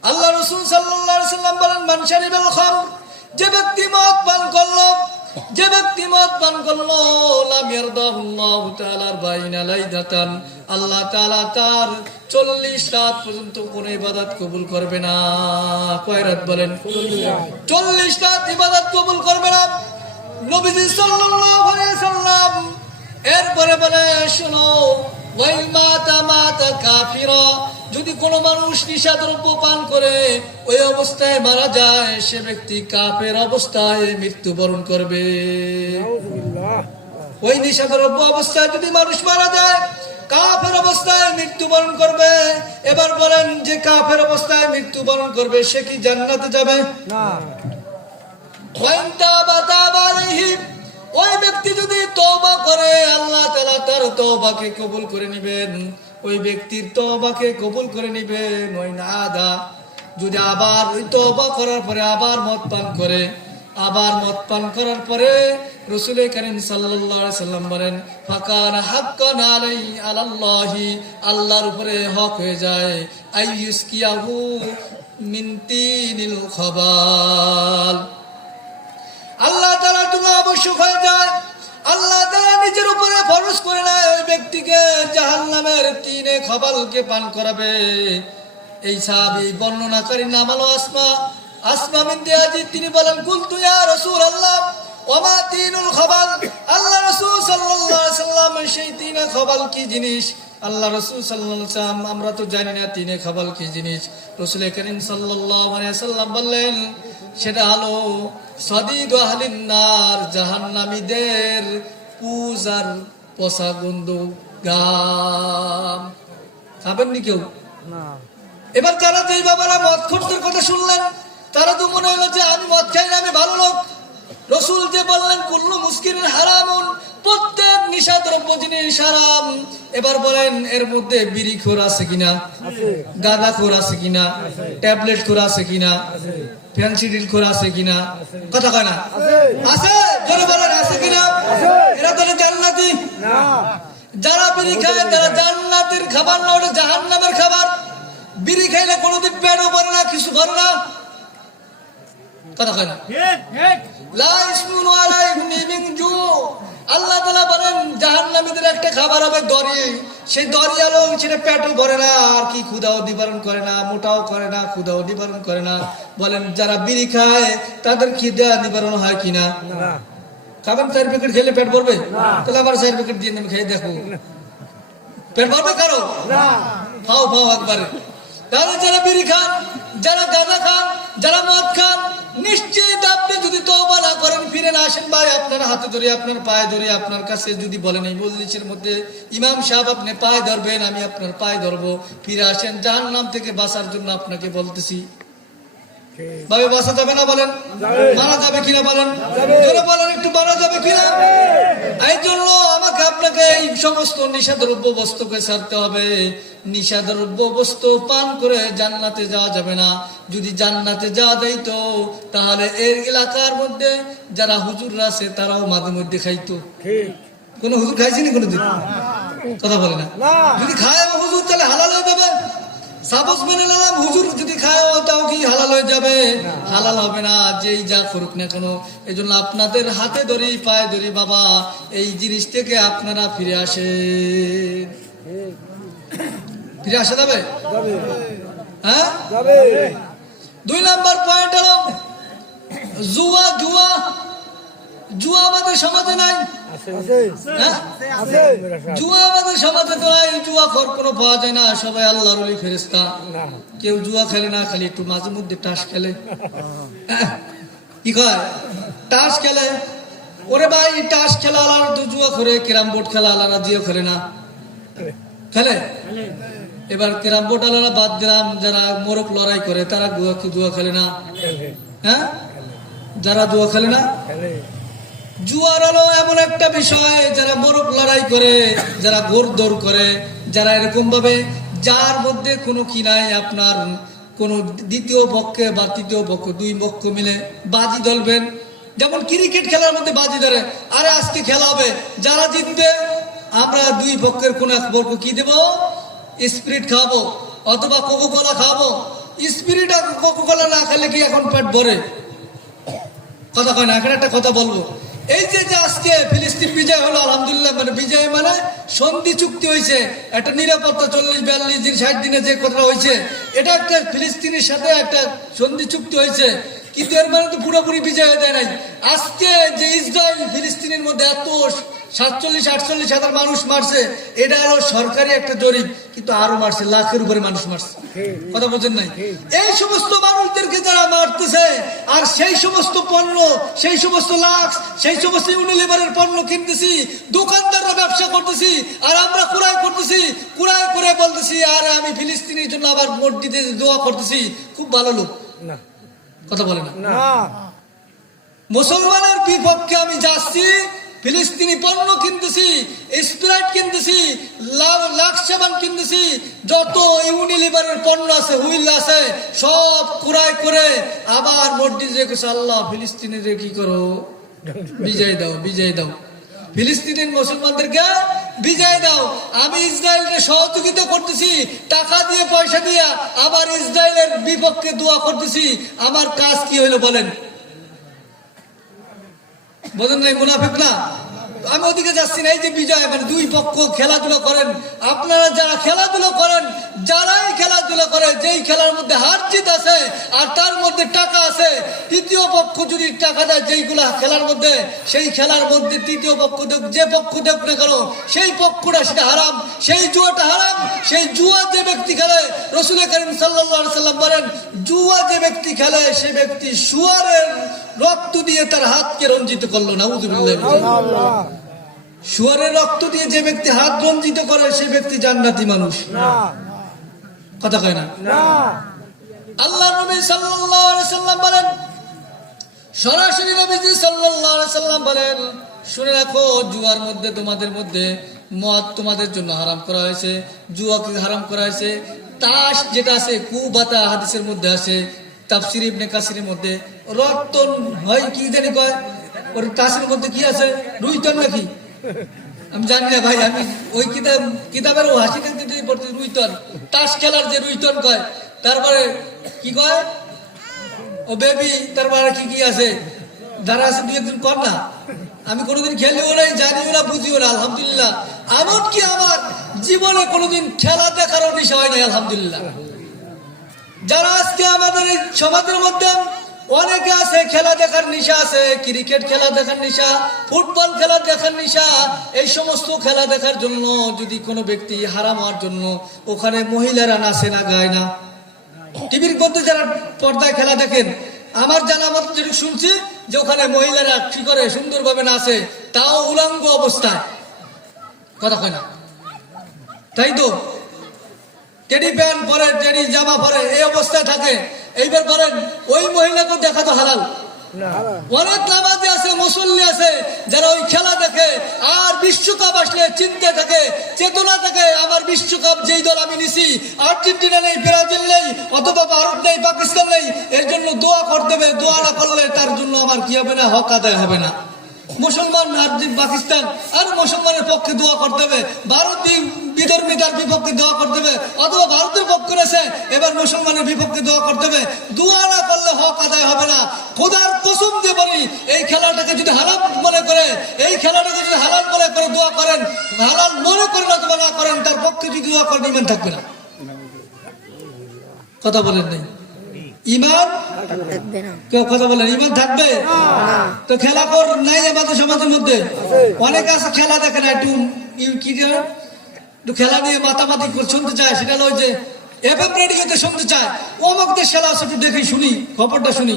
আল্লাহ রাসূল সাল্লাল্লাহু আলাইহি সাল্লাম বলেন, মান শারিবাল খামর, যে ব্যক্তি মদ পান করলো, লাম ইয়ারদাহুল্লাহু তাআলা বাইনা লাইদাতান, আল্লাহ তাআলা তার 40 রাত পর্যন্ত কোন ইবাদত কবুল করবে না। কয় রাত বলেন? 40 রাত ইবাদত কবুল করবে না নবীজি সাল্লাল্লাহু আলাইহি সাল্লাম। এরপরে বলে, শোনো, ওয়াইল মাতা কাফিরা, যদি কোনো মানুষ নিশাদ্রব্য পান করে ওই অবস্থায় মারা যায়, সে ব্যক্তি কাফের অবস্থায় মৃত্যুবরণ করবে। ওই নিশাদ্রব্য অবস্থায় যদি মানুষ মারা যায়, কাফের অবস্থায় মৃত্যুবরণ করবে। এবার বলেন, যে কাফের অবস্থায় মৃত্যুবরণ করবে সে কি জান্নাতে যাবে? না। ওই ব্যক্তি যদি তওবা করে, আল্লাহ তাআলা তার তওবাকে কবুল করে নেবেন। ওই ব্যক্তির তওবাকে কবুল করে নেবেন। ওই নাদা, যদি আবার ওই তওবা করার পরে আবার মদ পান করে, আবার মদ পান করার পরে রাসূল কারীম সাল্লাল্লাহু আলাইহি সাল্লাম বলেন, ফাকানা হাক্কান আলাইহি আলাল্লাহি, আল্লাহর উপরে হক হয়ে যায়, আইয়ুসকিয়াহু মিন তিনিল খাবাল, আল্লাহ তাআলার জন্য আবশ্যক হয়ে যায়, আল্লাহ তাআলা নিজের উপরে ফরজ করে নেয় ওই ব্যক্তিকে জাহান্নামের তিনে খাবালকে পান করাবে। এই সাহাবী বর্ণনাকারী নাম হলো আসমা বিনতে ইয়াজিদ। তিনি বলেন, কুলতু ইয়া রাসূলুল্লাহ ওমা তিনুল খাবাল, আল্লাহ রাসূল সাল্লাল্লাহু আলাইহি সাল্লাম সেই তিনে খাবাল কি জিনিস? আল্লাহ রাসূল সাল্লাল্লাহু আলাইহি সাল্লাম, আমরা তো জানি না তিনে খাবাল কি জিনিস। রাসূল কারীম সাল্লাল্লাহু আলাইহি সাল্লাম বললেন, সেটা হলো সাদিদু আহলিন নার, জাহান্নামীদের পূজার পচা গন্ধ গাম। খাবেন নি কেউ? না। এবার যারা যেই বাবারা মদখোরদের কথা শুনলেন, তারা তো মনে হলো যে আমি মদ খাই না, আমি ভালো লোক। রাসূল যে বললেন কুল্লু মুসকিরিন হারামুন, প্রত্যেক নিশাদ্রব্য জিনিস হারাম। এবার বলেন, এর মধ্যে বিড়িখোর আছে কিনা, গাঁজাখোর আছে কিনা, ট্যাবলেট খোর আছে কিনা, ফেন্সিডিল খোর আছে কিনা? কথা কয় না? আছে। জোরে বলেন, আছে কিনা? এরা তো জান্নাতি না। যারা বিড়ি খায় তারা জান্নাতের খাবার না, ওটা জাহান্নামের খাবার। বিড়ি খাইলে কোনোদিন পেটও ভরে না, কিছু ভরে না। কথা কয় না? লা ইসমুন আলাইহিম মিন জু, আল্লাহ তাআলা বলেন জাহান্নামীদের একটা খাবার হবে দড়ি, সেই দড়ি আলো সেটা পেটও ভরে না, আর কি ক্ষুধাও নিবারণ করে না, মোটাও করে না, ক্ষুধাও নিবারণ করে না। বলেন, যারা বিড়ি খায় তাদের খিদা নিবারণ হয় কিনা? না। খাবেন 4 প্যাকেট খেলে পেট ভরবে? তাহলে আবার 4 প্যাকেট দিয়ে আমি খেয়ে দেখো, পেট ভরবে কারো? না। খাও একবারে। তাহলে যারা বিড়ি খান, যারা গাঁজা খান, যারা মদ খান, নিশ্চিত আপনি যদি তওবা না করেন, ফিরে না আসেন, ভাই আপনার হাতে ধরে, আপনার পায়ে ধরে, আপনার কাছে যদি বলেন এই মজলিসের মধ্যে ইমাম সাহেব আপনি পায়ে ধরবেন, আমি আপনার পায়ে ধরবো, ফিরে আসেন, জাহান্নাম থেকে বাঁচার জন্য আপনাকে বলতেছি। ভাবে বাঁচা যাবে না? বলেন, মারা যাবে কিনা? বলেন, বলেন একটু মারা যাবে কিনা? এই জন্য আমাকে আপনাকে এই সমস্ত নিষাদ্রব্য বস্তুকে ছাড়তে হবে। নিষাদ্রব্য বস্তু পান করে জান্নাতে যাওয়া যাবে না। যদি জান্নাতে যাওয়া যাইতো, তাহলে এর এলাকার মধ্যে যারা হুজুররা আছে তারাও মাঝে মধ্যে খাইতো। কোন হুজুর খাইছেনি কোনোদিন? কথা বলে না। যদি খায় হুজুর তাহলে হালাল হয়ে যাবে। সাপোজ মেনে নিলাম হুজুর যদি খায় তাও কি হালাল হয়ে যাবে? হালাল হবে না, যেই যা করুক না কেন। এই জন্য আপনাদের হাতে ধরি, পায়ে ধরি, বাবা এই জিনিস থেকে আপনারা ফিরে আসেন। ফিরে আসা যাবে? হ্যাঁ, 2 নম্বর পয়েন্ট হলো জুয়া। জুয়া আমাদের সমাজে নাই। জুয়া আমাদের সমাজে তো নাই। জুয়া খোর কোনো পাওয়া যায় না, সবাই আল্লাহর ওলি ফেরেশতা। কেউ জুয়া খেলে না, খালি একটু মাঝে মধ্যে টাস খেলে। কি কয়? টাস খেলে। ওরে ভাই, টাস খেলা আলাদা তো জুয়া করে, ক্যারাম বোর্ড খেলা আলাদা, জুয়া খেলে না? খেলে। এবার ক্যারাম বোর্ড আলাদা বাদ দিলাম, যারা মোরগ লড়াই করে তারা জুয়া খেলে না? হ্যাঁ, যারা জুয়া খেলে না। জুয়ার হলো এমন একটা বিষয়, যারা মোরগ লড়াই করে, যারা ঘোর দৌড় করে, যারা এরকম ভাবে যার মধ্যে কোনো কি নাই, আপনার কোন দ্বিতীয় পক্ষে বা তৃতীয় পক্ষ, 2 পক্ষ মিলে বাজি ধরবেন। যেমন ক্রিকেট খেলার মধ্যে বাজি ধরে, আরে আজকে খেলা হবে, যারা জিতবে আমরা 2 পক্ষের কোন এক পক্ষ কি দেবো? স্পিরিট খাওয়াবো অথবা কোকোকোলা খাওয়াবো। স্পিরিট আর কোকোকোলা না খেলে কি এখন পেট ভরে? কথা কয় না? এখন একটা কথা বলবো, এই যে আজকে ফিলিস্তিন বিজয় হলো, আলহামদুলিল্লাহ, মানে বিজয় মানে সন্ধি চুক্তি হয়েছে, একটা নিরাপত্তা 40-42 দিন 60 দিনে যে কথা হয়েছে, এটা একটা ফিলিস্তিনের সাথে একটা সন্ধি চুক্তি হয়েছে। কিন্তু এর মানে তো পুরোপুরি বিজয় হয়ে যায় নাই। আজকে যে ইসরায়েল ফিলিস্তিনের মধ্যে এত 47-48 হাজার মানুষ মারছে, এটা হলো সরকারি একটা জরিপ, কিন্তু আরো মারছে, লাখের উপরে মানুষ মারছে। কথা বলছেন নাই? এই সমস্ত মানুষদেরকে যারা মারতেছে, আর সেই সমস্ত পণ্য, সেই সমস্ত লাখ, সেই সমস্ত ইউনিলিভারের পণ্য কিনতেছি, দোকানদাররা ব্যবসা করতেছি, আর আমরা কুরাই করতেছি, কুরাই করে বলতেছি আর আমি ফিলিস্তিনের জন্য আবার মসজিদে দোয়া করতেছি। খুব ভালো লোক, কথা বলে না। মুসলমানের বিপক্ষে আমি যাচ্ছি, ফিলিস্তিনি পণ্য কিনতেছি, স্প্রাইট কিনতেছি, লাক্স সাবান কিনতেছি, যত ইউনিলিভারের পণ্য আছে, হুইল আছে, সব কুরাই করে আবার মসজিদে গেছে, আল্লাহ ফিলিস্তিনের কি করো, বিজয় দাও, বিজয় দাও, ফিলিস্তিনের মুসলমানদেরকে বিজয় দাও। আমি ইসরায়েলের সহযোগিতা করতেছি, টাকা দিয়ে, পয়সা দিয়ে, আবার ইসরায়েলের বিপক্ষে দোয়া করতেছি। আমার কাজ কি হইলো বলেন? বোঝেন নাই? মুনাফিক না? আমি ওদিকে যাচ্ছি না। এই যে বিজয়, মানে দুই পক্ষ খেলাধুলা করেন, আপনারা যারা খেলাধুলা করেন, যারাই খেলাধুলা করে, যেই খেলার মধ্যে হার জিত আছে আর তার মধ্যে টাকা আছে, তৃতীয় পক্ষ যদি টাকা দেয় যেইগুলা খেলার মধ্যে, সেই খেলার মধ্যে তৃতীয় পক্ষ দেখ, যে পক্ষ দেখ না কেন, সেই পক্ষটা সেটা হারাম, সেই জুয়াটা হারাম। সেই জুয়া যে ব্যক্তি খেলে, রাসূল করিম সাল্লাল্লাহু আলাইহি সাল্লাম বলেন, জুয়া যে ব্যক্তি খেলে, সে ব্যক্তি শুয়ারের রক্ত দিয়ে তার হাতকে রঞ্জিত করলো। নাউযুবিল্লাহ। শুয়ারের রক্ত দিয়ে যে ব্যক্তি হাত রঞ্জিত করে, সে ব্যক্তি জান্নাতি মানুষ। কথা কয় না? আল্লাহ নবী সাল্লাল্লাহু আলাইহি সাল্লাম বলেন, সরাসরি নবীজি সাল্লাল্লাহু আলাইহি সাল্লাম বলেন, শুনে রাখো, জুয়ার মধ্যে, তোমাদের মধ্যে মদ তোমাদের জন্য হারাম করা হয়েছে, জুয়াকে হারাম করা হয়েছে। তাস যেটা আছে, কুবাতা হাদিসের মধ্যে আছে, তাফসির ইবনে কাসিরের মধ্যে, রতন হয় কি জানি কয়, ওর তাসের মধ্যে কি আছে, রুইতন নাকি আমি জানি না ভাই, আমি ওই কিতাবের ও হাসি দেখতে পড়তে, রুইতন, তাস খেলার যে রুইতন কয়, তারপরে কি কয় ও বেবি, তারপরে কি কি আছে, যারা আছে দুই একদিন কর না, আমি কোনোদিন খেলিও নাই, জানিও না, বুঝিও না, আলহামদুলিল্লাহ। এমনকি আমার জীবনে কোনোদিন খেলা দেখারও নেশা হয় নাই, আলহামদুলিল্লাহ। যারা আজকে আমাদের এই সমাজের মধ্যে অনেকে আছে, খেলা দেখার নেশা আছে, ক্রিকেট খেলা দেখার নেশা, ফুটবল খেলা দেখার নেশা, এই সমস্ত খেলা দেখার জন্য যদি কোনো ব্যক্তি হারাম হওয়ার জন্য, ওখানে মহিলারা নাচে না, গায় না, টিভির মধ্যে যারা পর্দায় খেলা দেখেন, আমার জানা মত যেটুকু শুনছি, যে ওখানে মহিলারা কি করে, সুন্দরভাবে নাচে, তাও উলঙ্গ অবস্থায়। কথা কয় না? তাই তো, টেডি প্যান্ট পরে, টেডি জামা পরে, এই অবস্থায় থাকে। এইবার বলেন, ওই মহিলাকে দেখা তো হালাল? অনেক নামাজি আছে, মুসল্লি আছে, যারা ওই খেলা দেখে, আর বিশ্বকাপ আসলে চিন্তা থাকে, চেতনা থাকে, আমার বিশ্বকাপ যেই দল আমি নিছি, আর্জেন্টিনা নেই, ব্রাজিল নেই, অথবা ভারত নেই, পাকিস্তান নেই, এর জন্য দোয়া করতে হবে। দোয়া না করলে তার জন্য আমার কি হবে না, হক আদায় হবে না। মুসলমান পাকিস্তান আর মুসলমানের পক্ষে দোয়া করতে হবে, ভারত বিধর্মী তার বিপক্ষে দোয়া করতে হবে, অথবা ভারতের পক্ষে রয়েছে, এবার মুসলমানের বিপক্ষে দোয়া করতে হবে। দোয়া না করলে হক আদায় হবে না। খোদার কসম দিয়ে বলি, এই খেলাটাকে যদি হারাম মনে করে, এই খেলাটাকে যদি হালাল মনে করে দোয়া করেন, হালাল মনে করেন অথবা না করেন, তার পক্ষে যদি দোয়া করেন, ইমান থাকবে না। কথা বলেন নাই? ইমান কেউ কথা বলেন, ইমান থাকবে তো? খেলা কর নাই আমাদের সমাজের মধ্যে, অনেক আছে খেলা দেখে না, একটু খেলা নিয়ে মাতামাতি শুনতে চায়, সেটা হলো যে এফএম রেডিওতে শুনতে চায়, অমুক দেশ খেলা আছে, একটু দেখে শুনি, খবরটা শুনি।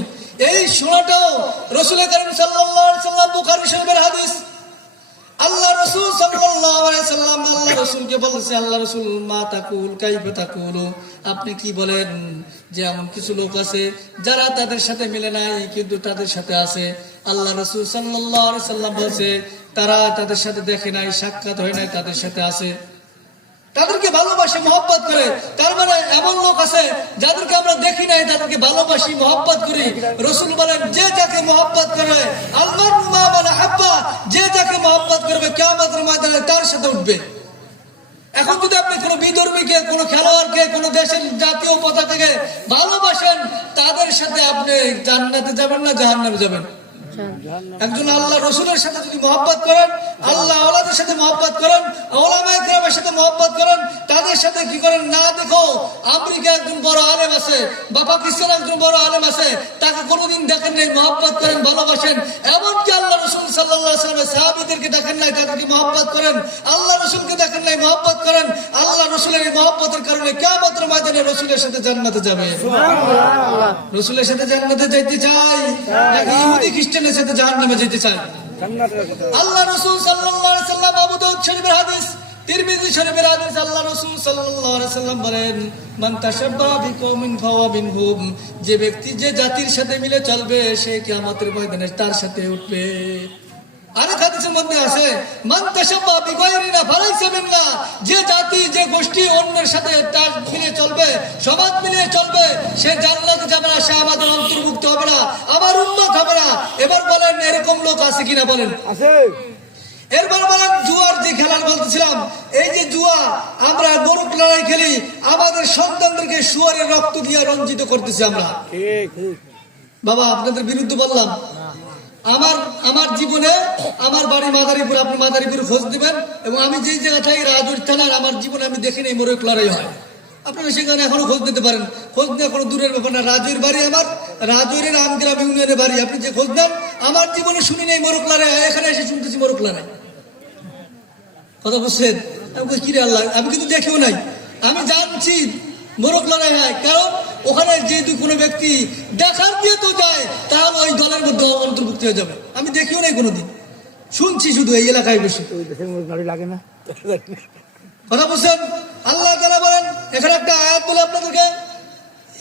এই শোনাটাও রাসূল করিম সাল্লাল্লাহু আলাইহি সাল্লাম, বুখারী শরীফের হাদিস। আল্লাহ রাসূল সাল্লাল্লাহু আলাইহি সাল্লাম আল্লাহ রাসূলকে বলেছে, আল্লাহ রাসূল, মা তাকুল কাইফা তাকুলু, আপনি কি বলেন যে এমন কিছু লোক আছে যারা তাদের সাথে মিলে নাই কিন্তু তাদের সাথে আছে। আল্লাহ রাসূল সাল্লাল্লাহু আলাইহি সাল্লাম বলেছে, তারা তাদের সাথে দেখে নাই, সাক্ষাৎ হয় নাই, তাদের সাথে আছে, তাদেরকে ভালোবাসে, মহব্বত করে। তার মানে এমন লোক আছে যাদেরকে আমরা দেখি নাই, তাদেরকে ভালোবাসি, মহব্বত করি। রাসূল বলেন, যে যাকে মহব্বত করবে, আল-মারউ মা মান আহাব্বা, যে যাকে মহব্বত করবে কিয়ামতের ময়দানে তার সাথে উঠবে। এখন যদি আপনি কোনো বিধর্মীকে, কোনো খেলোয়াড়কে, কোনো দেশের জাতীয় পতাকাকে ভালোবাসেন, তাদের সাথে আপনি জান্নাতে যাবেন না জাহান্নামে যাবেন? একজন আল্লাহ রসুলের সাথে যদি মহব্বত করেন, আল্লাহ ওলাদের সাথে মহব্বত করেন, ওলামায়ে কেরামের সাথে মহব্বত করেন, তাদের সাথে সাথে কি করেন না, দেখো আমেরিকা একজন বড় আলেম আছে বা পাকিস্তান একজন বড় আলেম আছে, তাকে কোনোদিন দেখেন নাই, মহব্বত করেন, ভালোবাসেন। এমনকি আল্লাহ রসুল সাল্লাল্লাহু আলাইহি ওয়াসাল্লামের সাহাবীদেরকে দেখেন নাই, তাদেরকে মহব্বত করেন। আল্লাহ রসুলকে দেখেন নাই, মহব্বত করেন। আল্লাহ রসুলের এই মহব্বতের কারণে কিয়ামতের ময়দানে রসুলের সাথে জান্নাতে যাবে। রসুলের সাথে জান্নাতে যাইতে চাই নাকি ইহুদি খ্রিস্টানের সাথে জাহান্নামে যেতে চাই? আল্লাহ রসুল সাল্লাল্লাহু আলাইহি ওয়াসাল্লাম, আবু দাউদ শরীফের হাদিস, তিরমিজি শরীফের হাদিস, আল্লাহ রাসূল সাল্লাল্লাহু আলাইহি ওয়াসাল্লাম বলেন, মান তাশাব্বাহা বিকওমিন ফাহুয়া মিনহুম, যে ব্যক্তি যে জাতির সাথে মিলে চলবে সে কিয়ামতের ময়দানে তার সাথে উঠবে। আরেক হাদিসের মধ্যে আছে, মান তাশাব্বাহা বিগায়রিনা ফালাইসা মিন্না, যে জাতি যে গোষ্ঠী অন্যের সাথে তার মিলে চলবে, সমাজ মিলিয়ে চলবে, সে জান্নাতে যাবে না, সে আমাদের অন্তর্ভুক্ত হবে না, আমার উম্মত হবে না। এবার বলেন এরকম লোক আছে কিনা বলেন? আছে। এরপর বলেন জুয়ার যে খেলার বলতেছিলাম, এই যে জুয়া, আমরা গরু লড়াই খেলি, আমাদের সন্তানদেরকে শুয়ারের রক্ত দিয়ে রঞ্জিত করতেছি আমরা। বাবা আপনাদের বিরুদ্ধে বললাম, আমার জীবনে, আমার বাড়ি মাদারীপুর, আপনি মাদারীপুর খোঁজ দিবেন, এবং আমি যেই জায়গায় থাকি রাজৌরি থানার, আমার জীবনে আমি দেখিনি মোরগ লড়াই হয়। আপনারা সেখানে এখনো খোঁজ নিতে পারেন, খোঁজ নিয়ে কোনো দূরের ব্যাপার না। রাজৌরির বাড়ি আমার, রাজৌরির আমগ্রাম ইউনিয়নের বাড়ি, আপনি যে খোঁজ দেন, আমার জীবনে শুনি নেই মোরগ লড়াই, এখানে এসে শুনতেছি মোরগ লড়াই। কথা বুঝছেন? আমি কি রে আল্লাহ, আমি কিন্তু দেখিও নাই, আমি জানছি মোরগ লড়াই হয়, কারণ ওখানে যেহেতু কোনো ব্যক্তি দেখার দিয়ে তো যায়, তাহলে ওই দলের মধ্যে অন্তর্ভুক্ত হয়ে যাবে। আমি দেখিও নাই কোনোদিন, শুনছি শুধু এই এলাকায় বেশি। লাগে না, কথা বুঝছেন? আল্লাহ তাআলা বলেন, এখানে একটা আয়াত বলে আপনাদেরকে,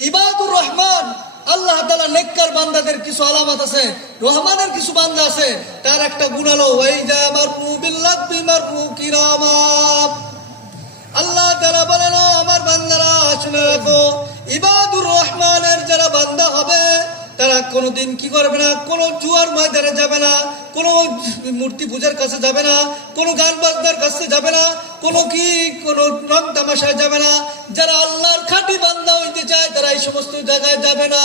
ইবাদুর রহমান, আল্লাহ তাআলা নেককার বান্দাদের কিছু আলামত আছে, রহমানের কিছু বান্দা আছে, তার একটা গুণ হলো ওয়াইজা মারু বিল্লাহি মারু কিরামা। আল্লাহ তাআলা বলেন, আমার বান্দারা শুনে রাখো, ইবাদুর রহমানের যারা বান্দা হবে তারা কোনোদিন কি করবে না, কোনো জুয়ার ময়দানে যাবে না, কোনো মূর্তি পূজার কাছে যাবে না, কোনো গান বাজনার কাছে যাবে না, কোনো রং তামাশায় যাবে না। যারা আল্লাহর খাঁটি বান্দা হইতে চায় তারা এই সমস্ত জায়গায় যাবে না।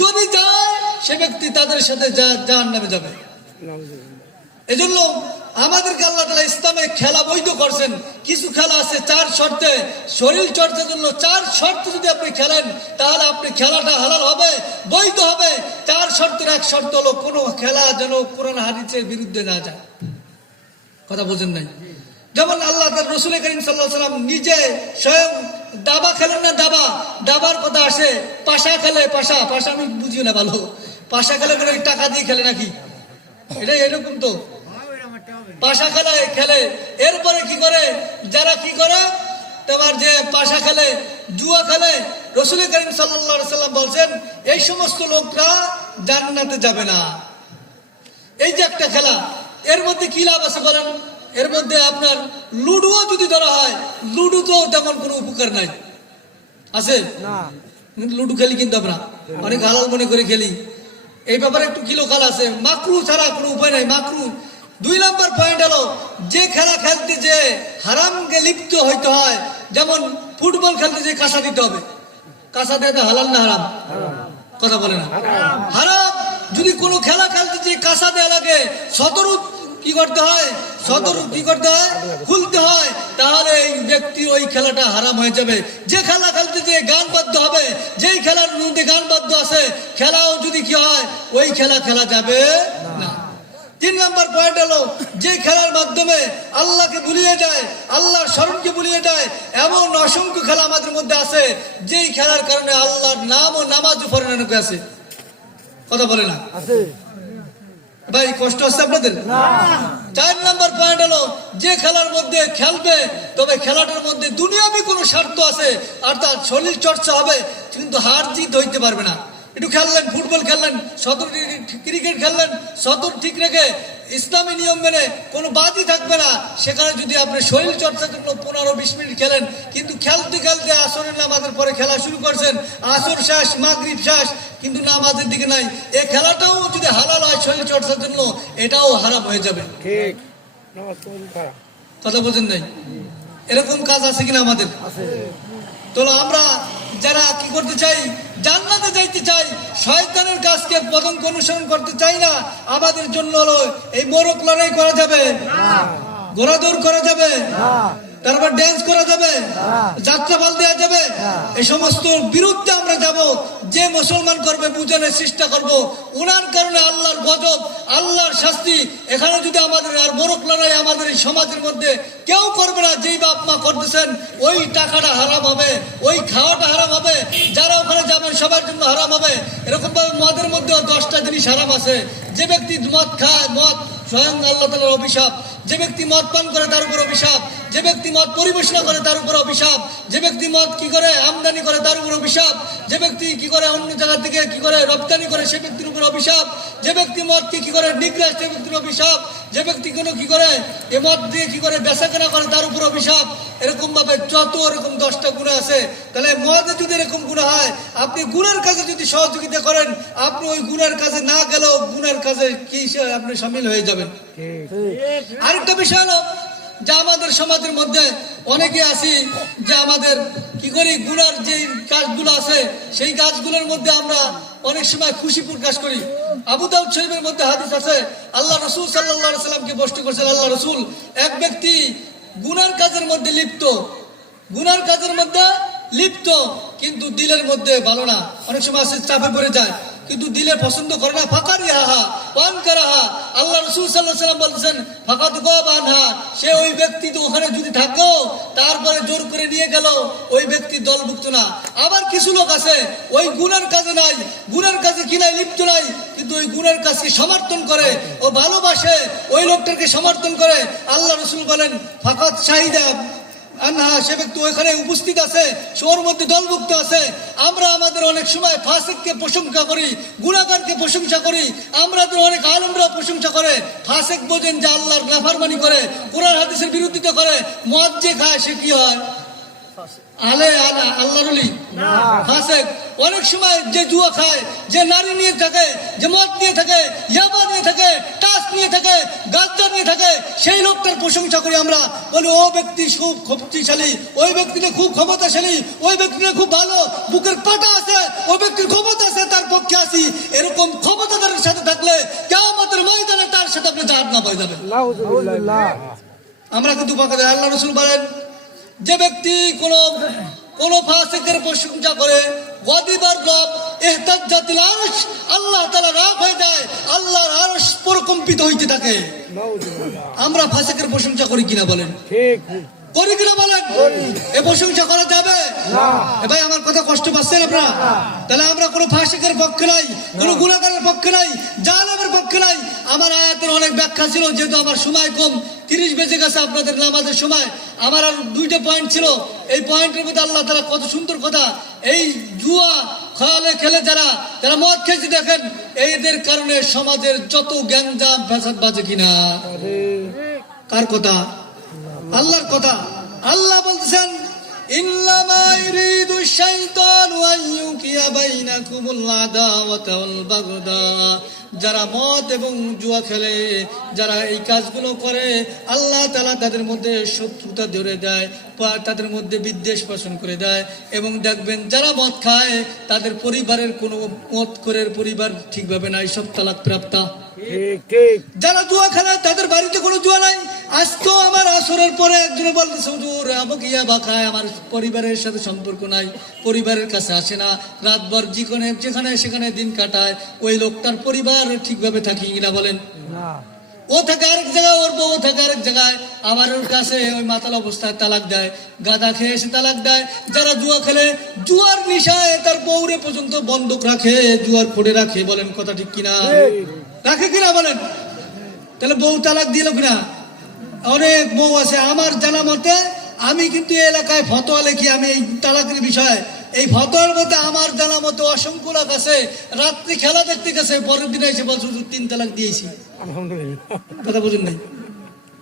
যদি যায় সে ব্যক্তি তাদের সাথে জাহান্নামে যাবে। এজন্য আমাদেরকে আল্লাহ তাআলা ইসলামে খেলা বৈধ করছেন। কিছু খেলা আছে 4 শর্তে, শরীর চর্চার জন্য 4 শর্ত যদি আপনি খেলেন তাহলে আপনি খেলাটা হালাল হবে, বৈধ হবে। 4 শর্তের এক শর্ত হলো কোনো খেলা যেন কোরআন হাদিসের বিরুদ্ধে না যায়। কথা বোঝেন নাই? যেমন আল্লাহ তার রাসূল করিম সাল্লাল্লাহু আলাইহি ওয়াসাল্লাম নিজে স্বয়ং দাবা খেলেন না, দাবার কথা আসে, পাশা খেলে, পাশা আমি বুঝিও না ভালো, পাশা খেলে করে টাকা দিয়ে খেলে নাকি, এটা এরকম তো পাশা খেলে। এরপরে কি করে, যারা কি করে তোমার যে পাশা খেলে, জুয়া খেলে, রাসূল করিম সাল্লাল্লাহু আলাইহি ওয়াসাল্লাম বলছেন এই সমস্ত লোকরা জান্নাতে যাবে না। এই যে একটা খেলা, এর মধ্যে কি লাভ আছে বলেন? এর মধ্যে আপনার লুডুও যদি ধরা হয়, লুডু তো তেমন কোনো উপকার নাই, আছে না? লুডু খেলি কিন্তু আমরা অনেক হালাল মনে করে খেলি, এই ব্যাপারে একটু কিলোকাল আছে। মাকরু ছাড়া কোনো উপায় নাই, মাকরু। 2 নম্বর পয়েন্ট হলো, যে খেলা খেলতে যে হারামকে লিপ্ত হইতে হয়, যেমন ফুটবল খেলতে যে কাঁসা দিতে হবে, কাঁসা দেওয়া হালাল না হারাম? কথা বলে না, হারাম। যদি কোনো খেলা খেলতে যে কাঁসা দেওয়া লাগে, সতর্ক কি করতে হয়, খুলতে হয়, তাহলে এই ব্যক্তি ওই খেলাটা হারাম হয়ে যাবে। যে খেলা খেলতে যে গান বাদ্য হবে, যেই খেলার মধ্যে গান বাদ্য আছে, খেলাও যদি কি হয়, ওই খেলা খেলা যাবে না। 3 নম্বর পয়েন্ট হলো, যে খেলার মাধ্যমে আল্লাহকে ভুলিয়ে যায়, আল্লাহর স্মরণকে ভুলিয়ে যায়, এমন অসংখ্য খেলা আমাদের মধ্যে আছে যেই খেলার কারণে আল্লাহর নাম ও নামাজও পরিণত আছে। কথা বলে না? আছে ভাই, কষ্ট হচ্ছে আপনাদের? 4 নম্বর পয়েন্ট হলো, যে খেলার মধ্যে খেলবে, তবে খেলাটার মধ্যে দুনিয়াবি কোনো স্বার্থ আছে, অর্থাৎ শরীর চর্চা হবে, কিন্তু হার জিত হইতে পারবে না। একটু খেললেন, ফুটবল খেললেন, ক্রিকেট খেললেন, সতর ঠিক রেখে ইসলামী নিয়ম মেনে কোনো বাদই থাকবে না। সেখানে যদি আপনি শরীর চর্চার জন্য 15-20 মিনিট খেলেন, কিন্তু খেলতে খেলতে আসরের নামাজের পরে খেলা শুরু করছেন, আসর শেষ, মাগরিব শেষ, কিন্তু নামাজের দিকে নাই, এই খেলাটাও যদি হালাল হয় শরীর চর্চার জন্য, এটাও হারাম হয়ে যাবে। ঠিক কথা বলছেন নাই? এরকম কাজ আছে কিনা আমাদের? তো আমরা যারা কি করতে চাই, জান্নাতে যাইতে চাই, শয়তানের কাজকে পদঙ্ক অনুসরণ করতে চাই না, আমাদের জন্য হলো এই মোরগ লড়াই করা যাবে, ঘোড়াদৌড় করা যাবে, তারপর ড্যান্স করা যাবে, যাত্রাপাল দেওয়া যাবে, এই সমস্ত বিরুদ্ধে আমরা যাব। যে মুসলমান করবে বুঝানোর চেষ্টা করব, ওনার কারণে আল্লাহর গজব, আল্লাহর শাস্তি। এখানে যদি আমাদের আর মোরক লড়াই আমাদের এই সমাজের মধ্যে কেউ করবে না, যেই বাপ মা করতেছেন ওই টাকাটা হারাম হবে, ওই খাওয়াটা হারাম হবে, যারা ওখানে যাবেন সবার জন্য হারাম হবে। এরকম ভাবে মদের মধ্যেও 10টা জিনিস হারাম আছে। যে ব্যক্তি মদ খায়, মদ স্বয়ং আল্লাহ তাআলার অভিশাপ। যে ব্যক্তি মদ পান করে তার উপর অভিশাপ, যে ব্যক্তি মদ পরিবেশনা করে তার উপর অভিশাপ, যে ব্যক্তি মদ কি করে আমদানি করে তার উপর অভিশাপ, যে ব্যক্তি কি করে অন্য জায়গা থেকে কি করে রপ্তানি করে সে ব্যক্তির উপর অভিশাপ, যে ব্যক্তি মদ কি করে নিগ্রাস সে ব্যক্তির অভিশাপ, যে ব্যক্তি কোনো কি করে এ মদ দিয়ে কি করে বেচা কেনা করে তার উপর অভিশাপ। এরকম ভাবে যত এরকম 10টা গুনাহ আছে। তাহলে মদে যদি এরকম গুনাহ হয়, আপনি গুনার কাজে যদি সহযোগিতা করেন, আপনি ওই গুনার কাজে না গেলেও গুনার কাজে কি আপনি শামিল হয়ে যাবেন। আরেকটা বিষয় হলো যে আমাদের সমাজের মধ্যে অনেকে আছি যে আমাদের কি করি গুনার যে কাজগুলো আছে সেই কাজগুলোর মধ্যে আমরা অনেক সময় খুশি প্রকাশ করি। আবু দাউদ শরীফের মধ্যে হাদিস আছে, আল্লাহ রাসূল সাল্লাল্লাহু আলাইহি সাল্লামকে প্রশ্ন করেছেন, আল্লাহ রাসূল, এক ব্যক্তি গুনার কাজের মধ্যে লিপ্ত, গুনার কাজের মধ্যে লিপ্ত কিন্তু দিলের মধ্যে ভালো না, অনেক সময় আছে চাপে পড়ে যায় কিন্তু দিলে পছন্দ করে না, ফাকারিহা পান করাহা। আল্লাহ রাসূল সাল্লাল্লাহু আলাইহি সাল্লাম বলেছেন ফাকাদ গাবানহা, সে ওই ব্যক্তি তো ওখানে যদি থাকো তারপরে জোর করে নিয়ে গেল ওই ব্যক্তি দলভুক্ত না। আবার কিছু লোক আছে ওই গুনার কাজে নাই, গুনার কাজে কি নাই লিপ্ত নাই, কিন্তু ওই গুনার কাজকে সমর্থন করে, ও ভালোবাসে, ওই লোকটাকে সমর্থন করে। আল্লাহ রাসূল বলেন ফাকাদ শাহিদা আনহা, সে ব্যক্তি ওইখানে উপস্থিত আছে, ওর মধ্যে দলভুক্ত আছে। আমরা আমাদের অনেক সময় ফাসিককে প্রশংসা করি, গুনাহগারকে প্রশংসা করি, আমাদের অনেক আলেমরা প্রশংসা করে। ফাসিক বোঝেন যে আল্লাহর নাফরমানি করে, কোরআন হাদিসের বিরোধিতা করে। মদ যে খায় সে কি হয়? আল্লাহর ওলি ফাসিক। অনেক সময় যে জুয়া খায়, যে নারী নিয়ে থাকে, যে মদ নিয়ে থাকে, ইয়াবা নিয়ে থাকে, টাস নিয়ে থাকে, গাঁজা নিয়ে থাকে, সেই লোকটার প্রশংসা করি আমরা, বলি ও ব্যক্তি খুব শক্তিশালী, ওই ব্যক্তিটা খুব ক্ষমতাশালী, ওই ব্যক্তিটা খুব ভালো, বুকের পাটা আছে, ওই ব্যক্তির ক্ষমতা আছে, তার পক্ষে আসি। এরকম ক্ষমতাদারের সাথে থাকলে কিয়ামতের ময়দানে তার সাথে আপনি জাহান্নাম হয়ে যাবেন। আমরা কিন্তু আল্লাহ রাসূল বলেন যে ব্যক্তি কোন ফাসিকের প্রশংসা করে, ওয়াদিবার রব ইহতাজ্জাতিল আরশ, আল্লাহ তাআলা রাগ হয়ে যায়, আল্লাহর আরশ প্রকম্পিত হইতে থাকে। আমরা ফাসিকের প্রশংসা করি কিনা বলেন? ঠিক করি কিনা বলেন? এই প্রশংসা করা যাবে না। ভাই আমার কথা কষ্ট পাচ্ছেন আপনারা? তাহলে আমরা কোনো ফাসিকের পক্ষে নাই, কোনো গুনাহগারের পক্ষে নাই, জালেমের পক্ষে নাই। আমার আয়াতের অনেক ব্যাখ্যা ছিল, যেহেতু আমার সময় কম, 30 বেজে গেছে আপনাদের নামাজের সময়। আমার আর 2টা পয়েন্ট ছিল, এই পয়েন্টের মধ্যে আল্লাহ তাআলা কত সুন্দর কথা। এই জুয়া খেলে যারা মদ খেয়েছে, দেখেন এদের কারণে সমাজের যত গ্যাঞ্জাম ফ্যাসাদ বাজে কিনা। কার কথা? আল্লাহর কথা। আল্লাহ বলতেছেন ইন্নামা ইউরিদু শাইতানু আন ইউকিয়া বাইনাকুমুল আদাওয়াতা ওয়াল বাগদা। যারা মদ এবং জুয়া খেলে, যারা এই কাজগুলো করে, আল্লাহ তাআলা তাদের মধ্যে শত্রুতা ধরে দেয়, তাদের মধ্যে বিদ্বেষ পোষণ করে দেয়। এবং দেখবেন যারা মদ খায় তাদের পরিবারের কোনো মদ করে পরিবার ঠিকভাবে নাই, সব তালাক প্রাপ্তা। যারা জুয়া খেলে তাদের বাড়িতে কোনো জুয়া নাই। আজকে আমার আসরের পরে একজন বলতেছে হুজুর আমাকে ইয়াবা খায়, আমার পরিবারের সাথে সম্পর্ক নাই, পরিবারের কাছে আসে না, রাতভর যেখানে সেখানে দিন কাটায়। ওই লোকটার পরিবার ঠিকভাবে থাকি কিনা বলেন? ও থাকে আরেক জায়গায়, ওর বউ থাকে আরেক জায়গায়, আমার ওর কাছে ওই মাতাল অবস্থায় তালাক দেয়, গাঁদা খেয়ে এসে তালাক দেয়। যারা জুয়া খেলে, জুয়ার নিশায় তার বউরে পর্যন্ত বন্ধক রাখে, জুয়ার খোড়ে রাখে। বলেন কথা ঠিক কিনা? রাখে কিনা বলেন? তাহলে বউ তালাক দিল কিনা? অনেক বউ আছে আমার জানা মতে। আমি কিন্তু এই এলাকায় ফতোয়া লিখি, আমি এই তালাকের বিষয়ে, এই ফতোয়ার মধ্যে আমার জানা মতো অসংখ্য লোক আছে রাত্রি খেলা দেখতে গেছে, পরের দিন এসে বলছে 3 তালাক দিয়েছি। কথা বুঝুন নাই?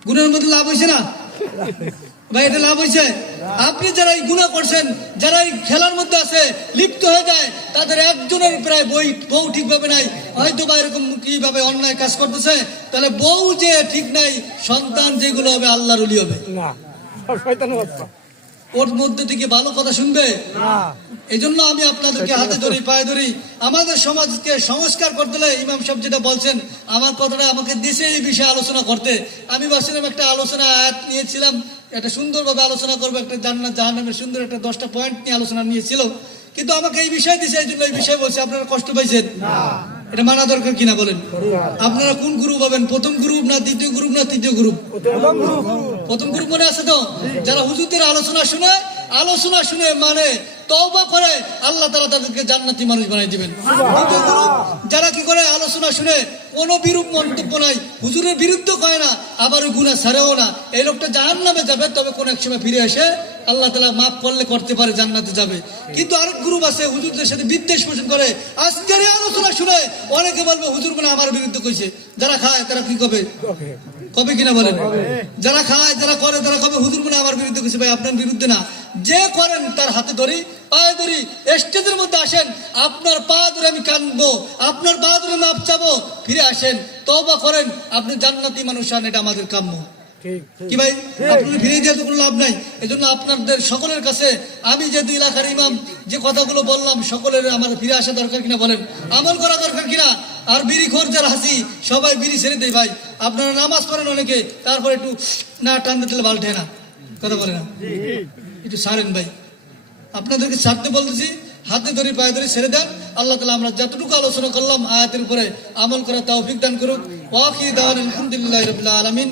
গুনার মধ্যে লাভ হয়েছে না ভাই? এটা লাভ হয়েছে। আপনি যারা এই গুনাহ করছেন, যারা এই খেলার মধ্যে আছে, লিপ্ত হয়ে যায়, তাদের একজনের প্রায় বউ ঠিকভাবে নাই, হয়তো বা এরকম কিভাবে অন্যায় কাজ করতেছে। তাহলে বউ যে ঠিক নাই, সন্তান যেগুলো হবে আল্লাহর ওলি হবে না, ওর মধ্যে থেকে ভালো কথা শুনবে না। এই জন্য আমি আপনাদেরকে হাতে ধরি, পায়ে ধরি, আমাদের সমাজকে সংস্কার করতে হলে ইমাম সাহেব যেটা বলছেন, আমার কথাটা আমাকে দেশে এই বিষয়ে আলোচনা করতে। আমি ভাবছিলাম একটা আলোচনা আয়াত নিয়েছিলাম, একটা সুন্দরভাবে আলোচনা করবো, একটা জান্নাত জাহান্নামের সুন্দর একটা 10টা পয়েন্ট নিয়ে আলোচনা নিয়েছিল, কিন্তু আমাকে এই বিষয় দিয়েছে, এই জন্য এই বিষয় বলছে। আপনারা কষ্ট পাইছেন? এটা মানা দরকার কিনা বলেন? আপনারা কোন গ্রুপ হবেন? প্রথম গ্রুপ না দ্বিতীয় গ্রুপ না তৃতীয় গ্রুপ? প্রথম গ্রুপ মনে আছে তো? যারা হুজুরদের আলোচনা শুনে মানে তওবা করে আল্লাহ তাআলা তাদেরকে জান্নাতি মানুষ বানাই দিবেন। দ্বিতীয় গ্রুপ যারা কি করে আলোচনা শুনে কোনো বিরূপ মন্তব্য নাই, হুজুরের বিরুদ্ধে কয় না, আবার ওই গুনাহ ছাড়েও না, এই লোকটা জাহান্নামে যাবে, তবে কোন এক সময় ফিরে এসে আল্লাহ তাআলা মাফ করলে করতে পারে, জান্নাতে যাবে। কিন্তু আরেক গ্রুপ আছে হুজুরদের সাথে বিদ্বেষ পোষণ করে, আজকের এই আলোচনা শুনে অনেকে বলবে হুজুর মানে আমার বিরুদ্ধে কইছে। যারা খায় তারা কি কবে কিনা বলেন? যারা খায় যারা করে তারা কবে হুজুর মানে আমার বিরুদ্ধে কইছে। ভাই আপনার বিরুদ্ধে না, যে করেন তার হাতে ধরি পায়ে ধরি, স্টেজের মধ্যে আসেন, আপনার পা ধরে আমি কানবো, আপনার পা ধরে মাপ চাবো, ফিরে আসেন, তওবা করেন, আপনি জান্নাতি মানুষ হন, এটা আমাদের কাম্য। কি ভাই, আপনারা ফিরে দিয়ে তো কোনো লাভ নাই। এই জন্য আপনাদের সকলের কাছে আমি যেহেতু এলাকার ইমাম, যে কথাগুলো বললাম সকলের আমার ফিরে আসা দরকার কিনা বলেন, আমল করা দরকার কিনা? আর বিড়ি খোর যারা হাসি সবাই বিড়ি ছেড়ে দেয় ভাই। আপনারা নামাজ পড়েন অনেকে, তারপর একটু না টান দিতে ভাল ঠে না, কথা বলে না, একটু ছাড়েন ভাই। আপনাদেরকে ছাড়তে বলতেছি, হাতে ধরি পায়ে ধরি ছেড়ে দেন। আল্লাহ তাআলা আমরা যতটুকু আলোচনা করলাম আয়াতের উপরে আমল করার তৌফিক দান করুক। ওয়া আখিরু দাওয়ানা আলহামদুলিল্লাহি রাব্বিল আলামিন।